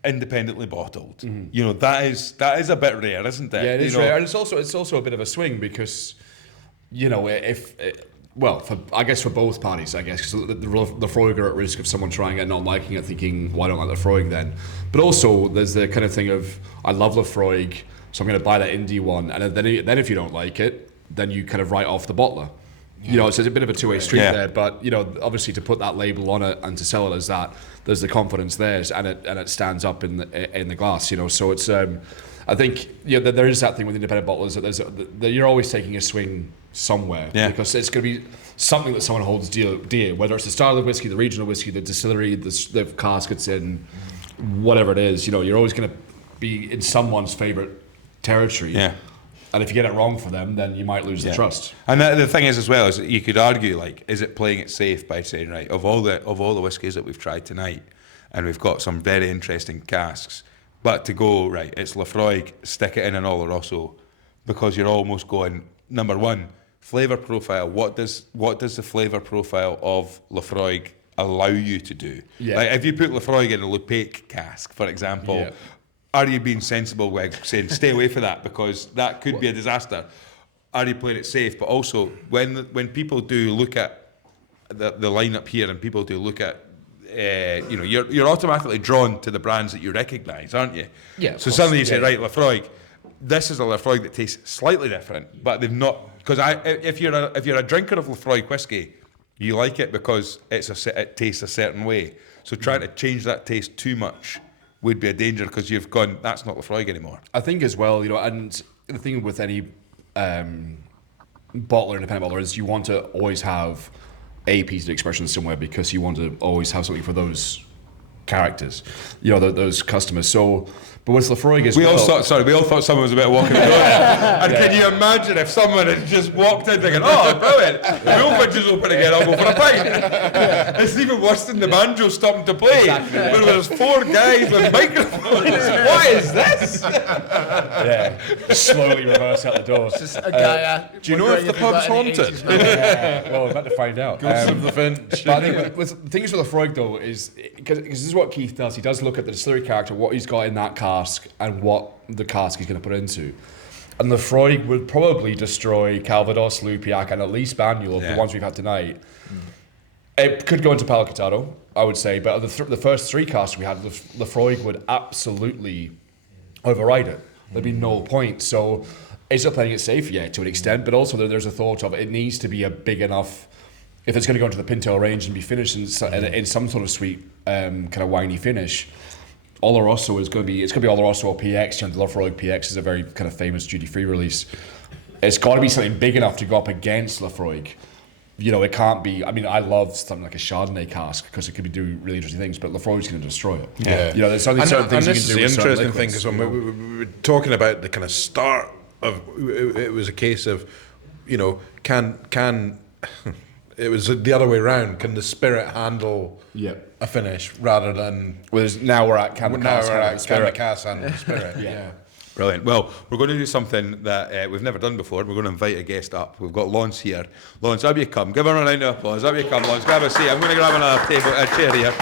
independently bottled, that is a bit rare, isn't it? Yeah, it is rare, and it's also a bit of a swing because, for both parties, because the Lefroy are at risk of someone trying it and not liking it, thinking, why don't I like Lefroy then? But also, there's the kind of thing of, I love Lefroy, so I'm going to buy that Indy one, and then if you don't like it, then you kind of write off the bottler. So it's a bit of a two-way street there, but, obviously to put that label on it and to sell it as that, there's the confidence there, and it stands up in the glass, so it's... I think there is that thing with independent bottlers that you're always taking a swing somewhere because it's going to be something that someone holds dear, whether it's the style of the whiskey, the regional whiskey, the distillery, the cask it's in, whatever it is. You're always going to be in someone's favourite territory. Yeah. And if you get it wrong for them, then you might lose the trust. And the thing is, as well, is that you could argue, is it playing it safe by saying, right, of all the whiskies that we've tried tonight, and we've got some very interesting casks. But to go, right, it's Lefroy, stick it in an Oloroso, because you're almost going, number one, flavour profile. What does the flavour profile of Lefroy allow you to do? Yeah. Like if you put Lefroy in a Lupake cask, for example, are you being sensible with saying stay away from that because that could be a disaster? Are you playing it safe? But also, when people do look at the lineup here and people do look at you're automatically drawn to the brands that you recognise, aren't you? Yeah. So suddenly you say, right, Lefroy, this is a Lefroy that tastes slightly different, but they've not. Because if you're a drinker of Lefroy whiskey, you like it because it tastes a certain way. So trying to change that taste too much would be a danger because you've gone, that's not Lefroy anymore. I think as well, and the thing with any independent bottler is you want to always have a piece of expression somewhere because you want to always have something for those characters, those customers. So, but with Laphroaig as We well. all thought someone was about walking the door. And can you imagine if someone had just walked in thinking, oh, brilliant, Finch is open again, I'll go for a pint. It's even worse than the banjo stopping to play. Where there's 4 guys with microphones. What is this? Yeah, slowly reverse out the door. Just a guy. Do you know if the pub's haunted? Well, we're about to find out. Ghosts of the Finch. But I think with the things with Laphroaig though is because this is what Keith does. He does look at the distillery character, what he's got in that cask, and what the cask he's going to put into. And Laphroaig would probably destroy Calvados, Lupiac, and at least Banyul, the ones we've had tonight. It could go into Palacatado, I would say, but the first 3 casks we had, Laphroaig would absolutely override it. There'd be no point. So is it playing it safe? Yeah, to an extent, but also there's a thought of it needs to be a big enough, if it's going to go into the Pintail range and be finished in some sort of sweet kind of winey finish. Oloroso is going to be Oloroso or PX, and the Laphroaig PX is a very kind of famous duty-free release. It's got to be something big enough to go up against Laphroaig. It can't be. I mean, I love something like a Chardonnay cask because it could be doing really interesting things, but Laphroaig's going to destroy it. Yeah. There's certain things you can do. And this is the interesting thing, liquids. because when we were talking about the kind of start of, it was a case of, can it was the other way around. Can the spirit handle a finish rather than? Whereas now we're at can the cask handle the spirit? Yeah. Brilliant. Well, we're going to do something that we've never done before. We're going to invite a guest up. We've got Lawrence here. Lawrence, up you come. Give her a round of applause. Up you come, Lawrence. Grab a seat. I'm going to grab another chair here.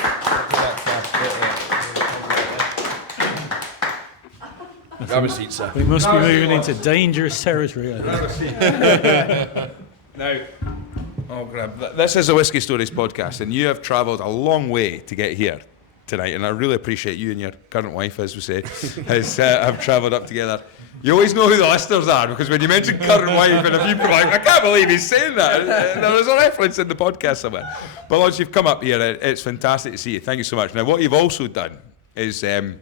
Grab a seat, sir. We must be moving into dangerous territory. Now, this is a Whiskey Stories podcast, and you have travelled a long way to get here tonight, and I really appreciate you and your current wife, as we say, have travelled up together. You always know who the listeners are, because when you mention current wife, and a few people are like, I can't believe he's saying that. There was a reference in the podcast somewhere. But once you've come up here, it's fantastic to see you. Thank you so much. Now, what you've also done is, I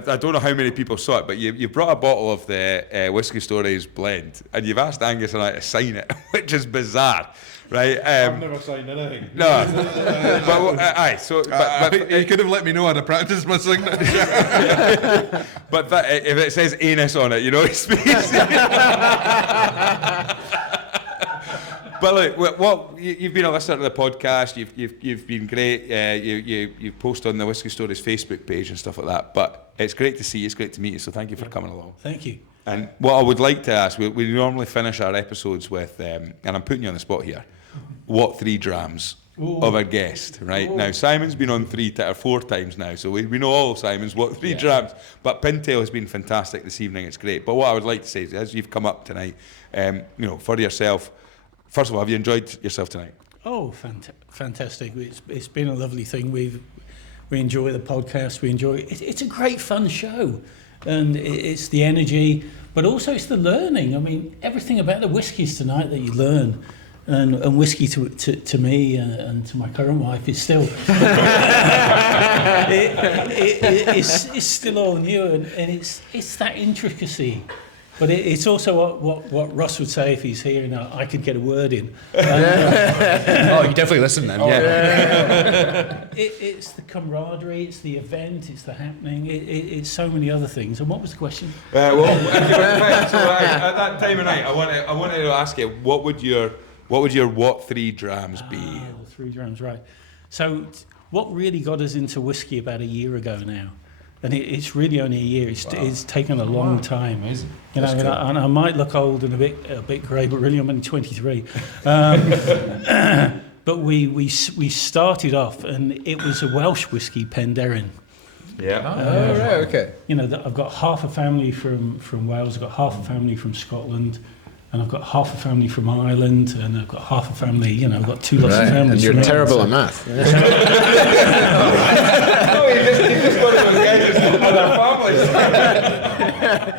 don't know how many people saw it, but you brought a bottle of the Whiskey Stories blend, and you've asked Angus and I to sign it, which is bizarre. Right, I've never signed anything. No, but you could have let me know I'd have practiced my signature. But if it says anus on it, it's But look, you've been a listener to the podcast. You've been great. You post on the Whiskey Stories Facebook page and stuff like that. But it's great to see you. It's great to meet you. So thank you for coming along. Thank you. And what I would like to ask, we normally finish our episodes with, and I'm putting you on the spot here, what 3 drams of a guest, right? Now, Simon's been on 4 times now, so we know all Simon's what 3 drams. But Pintail has been fantastic this evening. It's great. But what I would like to say is, as you've come up tonight, for yourself, first of all, have you enjoyed yourself tonight? Oh, fantastic! It's been a lovely thing. We enjoy the podcast. We enjoy it. It's a great fun show. And it's the energy, but also it's the learning. I mean, everything about the whiskies tonight that you learn, and whiskey to me and to my current wife is still it's still all new, and it's that intricacy. But it's also what Russ would say if he's here, and I could get a word in. You definitely listen then. It's the camaraderie, it's the event, it's the happening, it's so many other things. And what was the question? So at that time of night, I wanted to ask you, what would your what 3 drams be? The 3 drams, right. So what really got us into whiskey about a year ago now, and it's really only a year. It's taken a long time. Amazing. And I might look old and a bit grey, but really I'm only 23. But we started off, and it was a Welsh whiskey, Penderyn. Yeah. Right, okay. I've got half a family from Wales. I've got half a family from Scotland. And I've got half a family from Ireland, and I've got half a family, I've got 2 lots of families. And you're terrible at math. No, you just got to other families.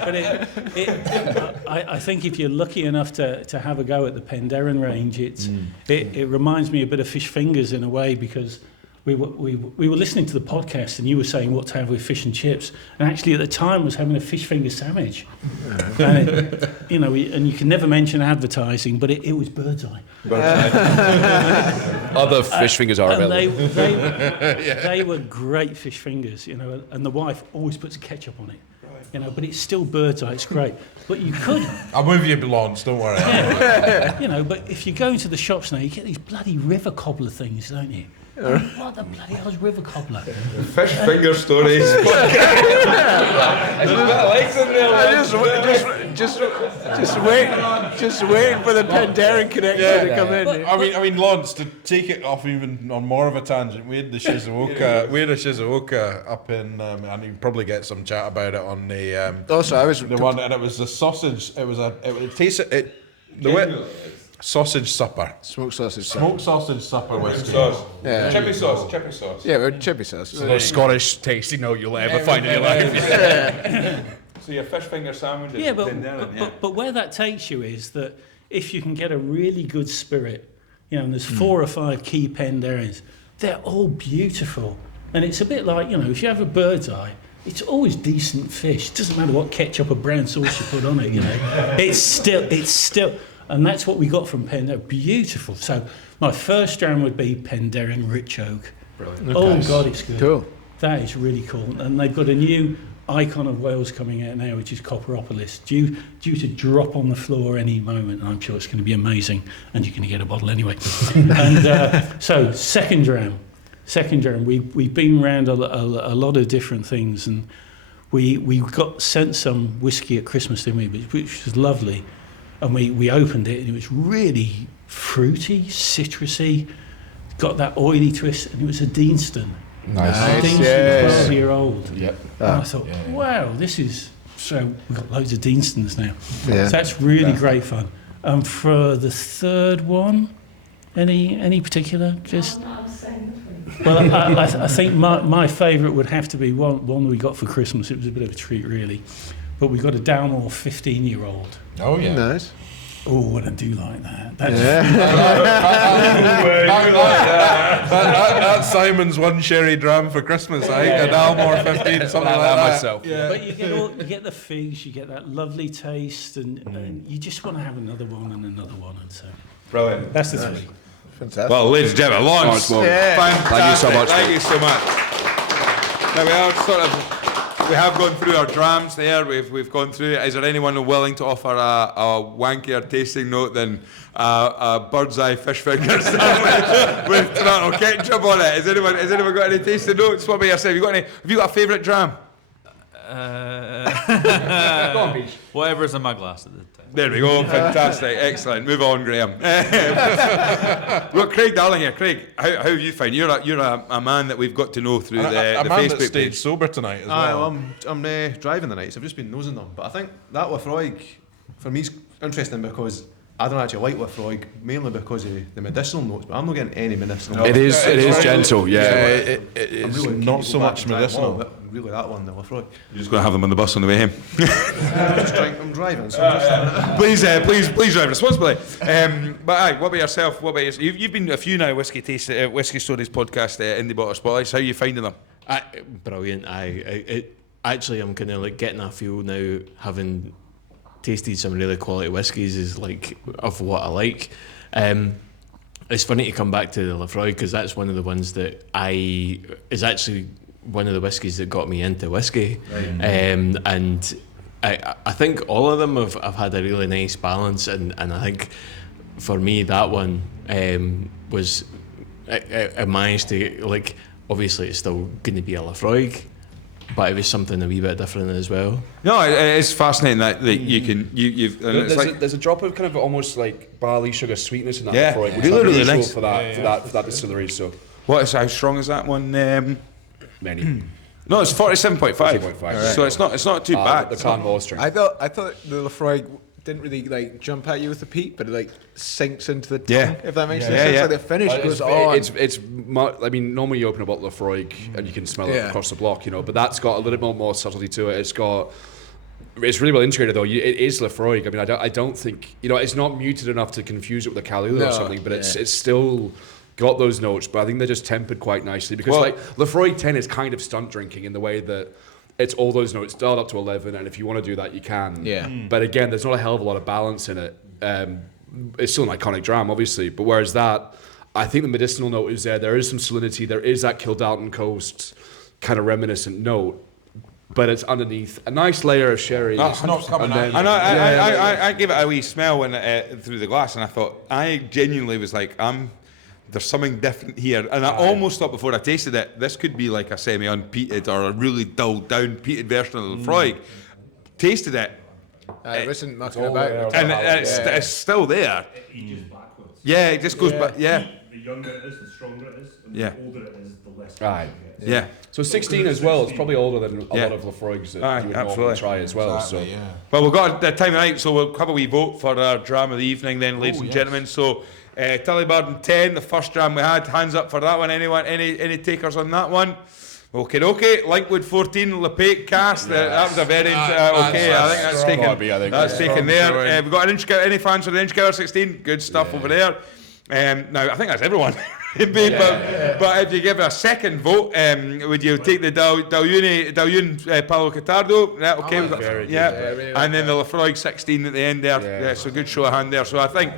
But I think if you're lucky enough to have a go at the Penderyn range, it reminds me a bit of fish fingers in a way, because we were listening to the podcast, and you were saying what to have with fish and chips, and actually at the time I was having a fish finger sandwich. And it, and you can never mention advertising, but it was Bird's Eye. Other fish fingers are And available. they were great fish fingers, and the wife always puts ketchup on it. But it's still Bird's Eye, it's great. But you could... I'm with you, Lawrence, don't worry. But if you go into the shops now, you get these bloody river cobbler things, don't you? What the bloody hell is river cobbler? Fish finger stories. There's a bit of legs in there. Just waiting for the Pandaren connection to come in. I mean, Lawrence, to take it off even on more of a tangent, we had the Shizuoka up in, and you can probably get some chat about it on the. Also, I was the one, and it was the sausage. It tasted sausage supper. Smoked sausage. Smoked sausage supper whiskey. Sauce. Yeah. Chippy sauce. Yeah, we're chippy sauce. The most Scottish tasty note you'll ever find in your life. So your fish finger sandwiches. Yeah, but where that takes you is that if you can get a really good spirit, and there's 4 or 5 key Penderens, they're all beautiful. And it's a bit like, if you have a Bird's Eye, it's always decent fish. It doesn't matter what ketchup or brown sauce you put on it, It's still, and that's what we got from Penderen. Beautiful. So my first dram would be Penderen Rich Oak. Brilliant. Oh, God, it's good. Cool. That is really cool. And they've got a new icon of Wales coming out now, which is Copperopolis, due to drop on the floor any moment. And I'm sure it's going to be amazing. And you're going to get a bottle anyway. And so second dram. We've been around a lot of different things. And we got sent some whiskey at Christmas, didn't we? Which was lovely. And we opened it, and it was really fruity, citrusy, got that oily twist, and it was a Deanston. Nice. A Deanston, Yes. 12-year-old. Yep. And I thought, wow, this is... So we've got loads of Deanstons now. Yeah. So that's really great fun. For the third one, any particular? Just... Well, I think my favourite would have to be one we got for Christmas. It was a bit of a treat, really. But we got a Downall 15-year-old. Oh yeah. Nice. Oh, and I do like that. That's Simon's one sherry dram for Christmas. I think a Dalmore 15, something like that. Myself. Yeah. But you get the figs, you get that lovely taste, and you just want to have another one and another one, and so Brilliant. that's the three. Fantastic. Well, ladies and gentlemen, Lawrence, fantastic. Thank you so much. Thank you so much. Now we have gone through our drams there. We've gone through. Is there anyone willing to offer a wankier tasting note than a Bird's Eye fish finger sandwich with tomato ketchup on it? Has anyone got any tasting notes? What about yourself? Have you got a favourite dram? Whatever's in my glass at the time. There we go. Fantastic. Excellent. Move on, Graham. We've got Craig Darling here. Craig, how have you found? You're a man that we've got to know through the man Facebook that stayed page. sober tonight as Aye, well. well, I'm driving the nights. I've just been nosing them. But I think that Lafroig, for me, is interesting because I don't actually like Lafroig, mainly because of the medicinal notes, but I'm not getting any medicinal notes. It is gentle, yeah. It's I'm really not keen to so go back much and try them all, medicinal. but really that one, the Lafroig. You're just going to have them on the bus on the way home. I'm driving, so I'm just... Please drive responsibly. But aye, what about yourself? You've been to a few now Whiskey Stories podcast, Indy Bottler Spotlight. How are you finding them? Brilliant. Actually, I'm kind of like getting a feel now, having tasted some really quality whiskies, is like of what I like. It's funny to come back to the Lafroig because that's one of the ones that is actually one of the whiskies that got me into whiskey. And I think all of them have had a really nice balance, and I think for me that one was I managed to, like, obviously it's still going to be a Lafroig, but it was something a wee bit different as well. No, it's fascinating that you've. There's a drop of kind of almost like barley sugar sweetness in that Yeah, Lafroig, which really, is really unusual nice. for that distillery. So How strong is that one? many. No, it's 47.5. 47.5. So it's not too bad. The Clonmore strength. I thought the Lafroig didn't really like jump at you with the peat, but it like sinks into the tongue. Yeah. If that makes Yeah, sense. yeah. Like the finish goes on. I mean, normally you open a bottle of Lafroig and you can smell it Yeah. across the block, but that's got a little bit more subtlety to it. It's really well integrated though. It is Lafroig. I mean, I don't think it's not muted enough to confuse it with a Kahlua or something, but it's still got those notes, but I think they're just tempered quite nicely because like Lefroy 10 is kind of stunt drinking in the way that it's all those notes dialed up to 11, and if you want to do that, you can. Yeah. But again, there's not a hell of a lot of balance in it. It's still an iconic dram, obviously, but whereas that, I think the medicinal note is there. There is some salinity. There is that Kildalton Coast kind of reminiscent note, but it's underneath a nice layer of sherry. It's not coming out. I gave it a wee smell when through the glass, and I thought, I genuinely was like, there's something different here. And I almost thought before I tasted it, this could be like a semi-unpeated or a really dulled down peated version of the Lefroy. Tasted it. It wasn't mucking about. And it's still there. It ages backwards. Yeah, it just goes back. Yeah. The younger it is, the stronger it is. And Yeah. the older it is, the less. Right. Yeah. So 16 as well. It's probably older than a Yeah. lot of Lefroy's that Aye, you would absolutely. normally try as well. Exactly, So yeah. Well, we've got the time of night, so we'll have a wee vote for our dram of the evening then, ladies and gentlemen. So, Tullyburn 10, the first dram we had. Hands up for that one. Anyone? Any takers on that one? Okay. Linkwood 14, Lepate Cask. That was a very okay. I think that's taken. That's taken there. We've got an inch. Any fans for the Inch Cover 16? Good stuff over there. Now I think that's everyone. But if you give a second vote, would you take the Dalyun Paolo Catardo? Yeah, okay. like that. Yeah. And then the Lefroy 16 at the end there. Yeah, so good show of hand there. So I think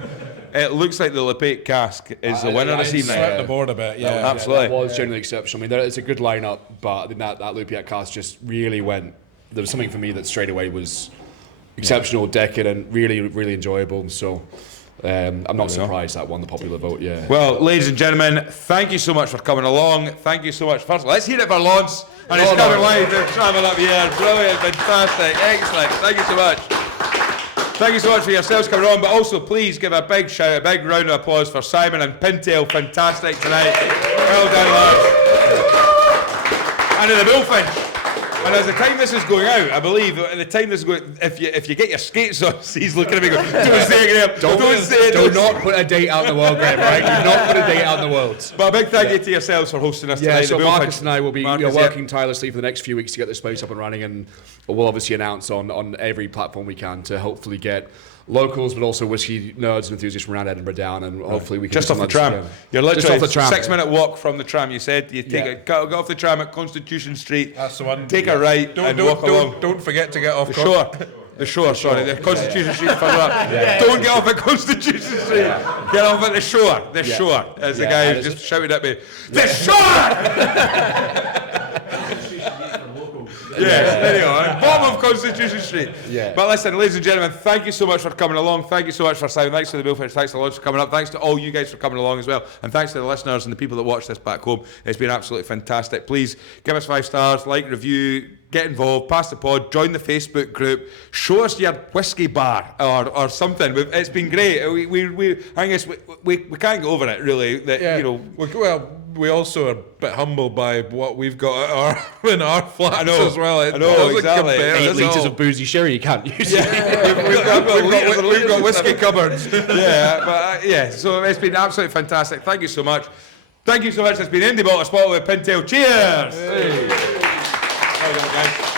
it looks like the Lepate Cask is the winner this evening. Swept the board a bit, yeah. Absolutely. That was generally exceptional. I mean, it's a good lineup, but I think that Lupia Cask just really went. There was something for me that straight away was exceptional, decadent, really, really enjoyable. So I'm not surprised that won the popular vote. Yeah. Well, ladies and gentlemen, thank you so much for coming along. Thank you so much. First, let's hear it for Lawrence and he's coming live to travel up here. Brilliant, fantastic, excellent. Thank you so much. Thank you so much for yourselves coming on, but also please give a big shout, a big round of applause for Simon and Pintail. Fantastic tonight. Well done, lads. And in the Bullfinch. And as the time this is going out, I believe at the time this is going, if you get your skates on, he's looking at me going, don't say it, Graham. Don't say it. Do not put a date out in the world, Graham, right? Do not put a date out in the world. But a big thank you to yourselves for hosting us tonight. So the Marcus and I will be Marcus, working tirelessly for the next few weeks to get this place up and running, and we'll obviously announce on every platform we can to hopefully get locals, but also whiskey nerds and enthusiasts from around Edinburgh down, and hopefully we can just off the tram. You're literally just off the tram. 6-minute walk from the tram. You said you take go off the tram at Constitution Street. That's the one. Take a right and walk along. Don't forget to get off The shore, the Constitution Street further up. Don't get off at Constitution Street. Get off at the shore. The shore, as the guy who just shouted at me. The shore! Yes, there you go. Bottom of Constitution Street. Yeah. But listen, ladies and gentlemen, thank you so much for coming along. Thank you so much for Simon. Thanks to the Bullfinch. Thanks to the Lodge for coming up. Thanks to all you guys for coming along as well. And thanks to the listeners and the people that watch this back home. It's been absolutely fantastic. Please give us 5 stars, like, review, get involved, pass the pod, join the Facebook group, show us your whiskey bar or something. It's been great. I guess we can't get over it, really. That, you know. We also are a bit humbled by what we've got in our flats as well. I know, exactly. 8 litres of boozy sherry you can't use. We've got whiskey cupboards. So it's been absolutely fantastic. Thank you so much. Thank you so much. It's been Indy Bottler Spotlight with Pintail. Cheers! Hey. Well done, guys.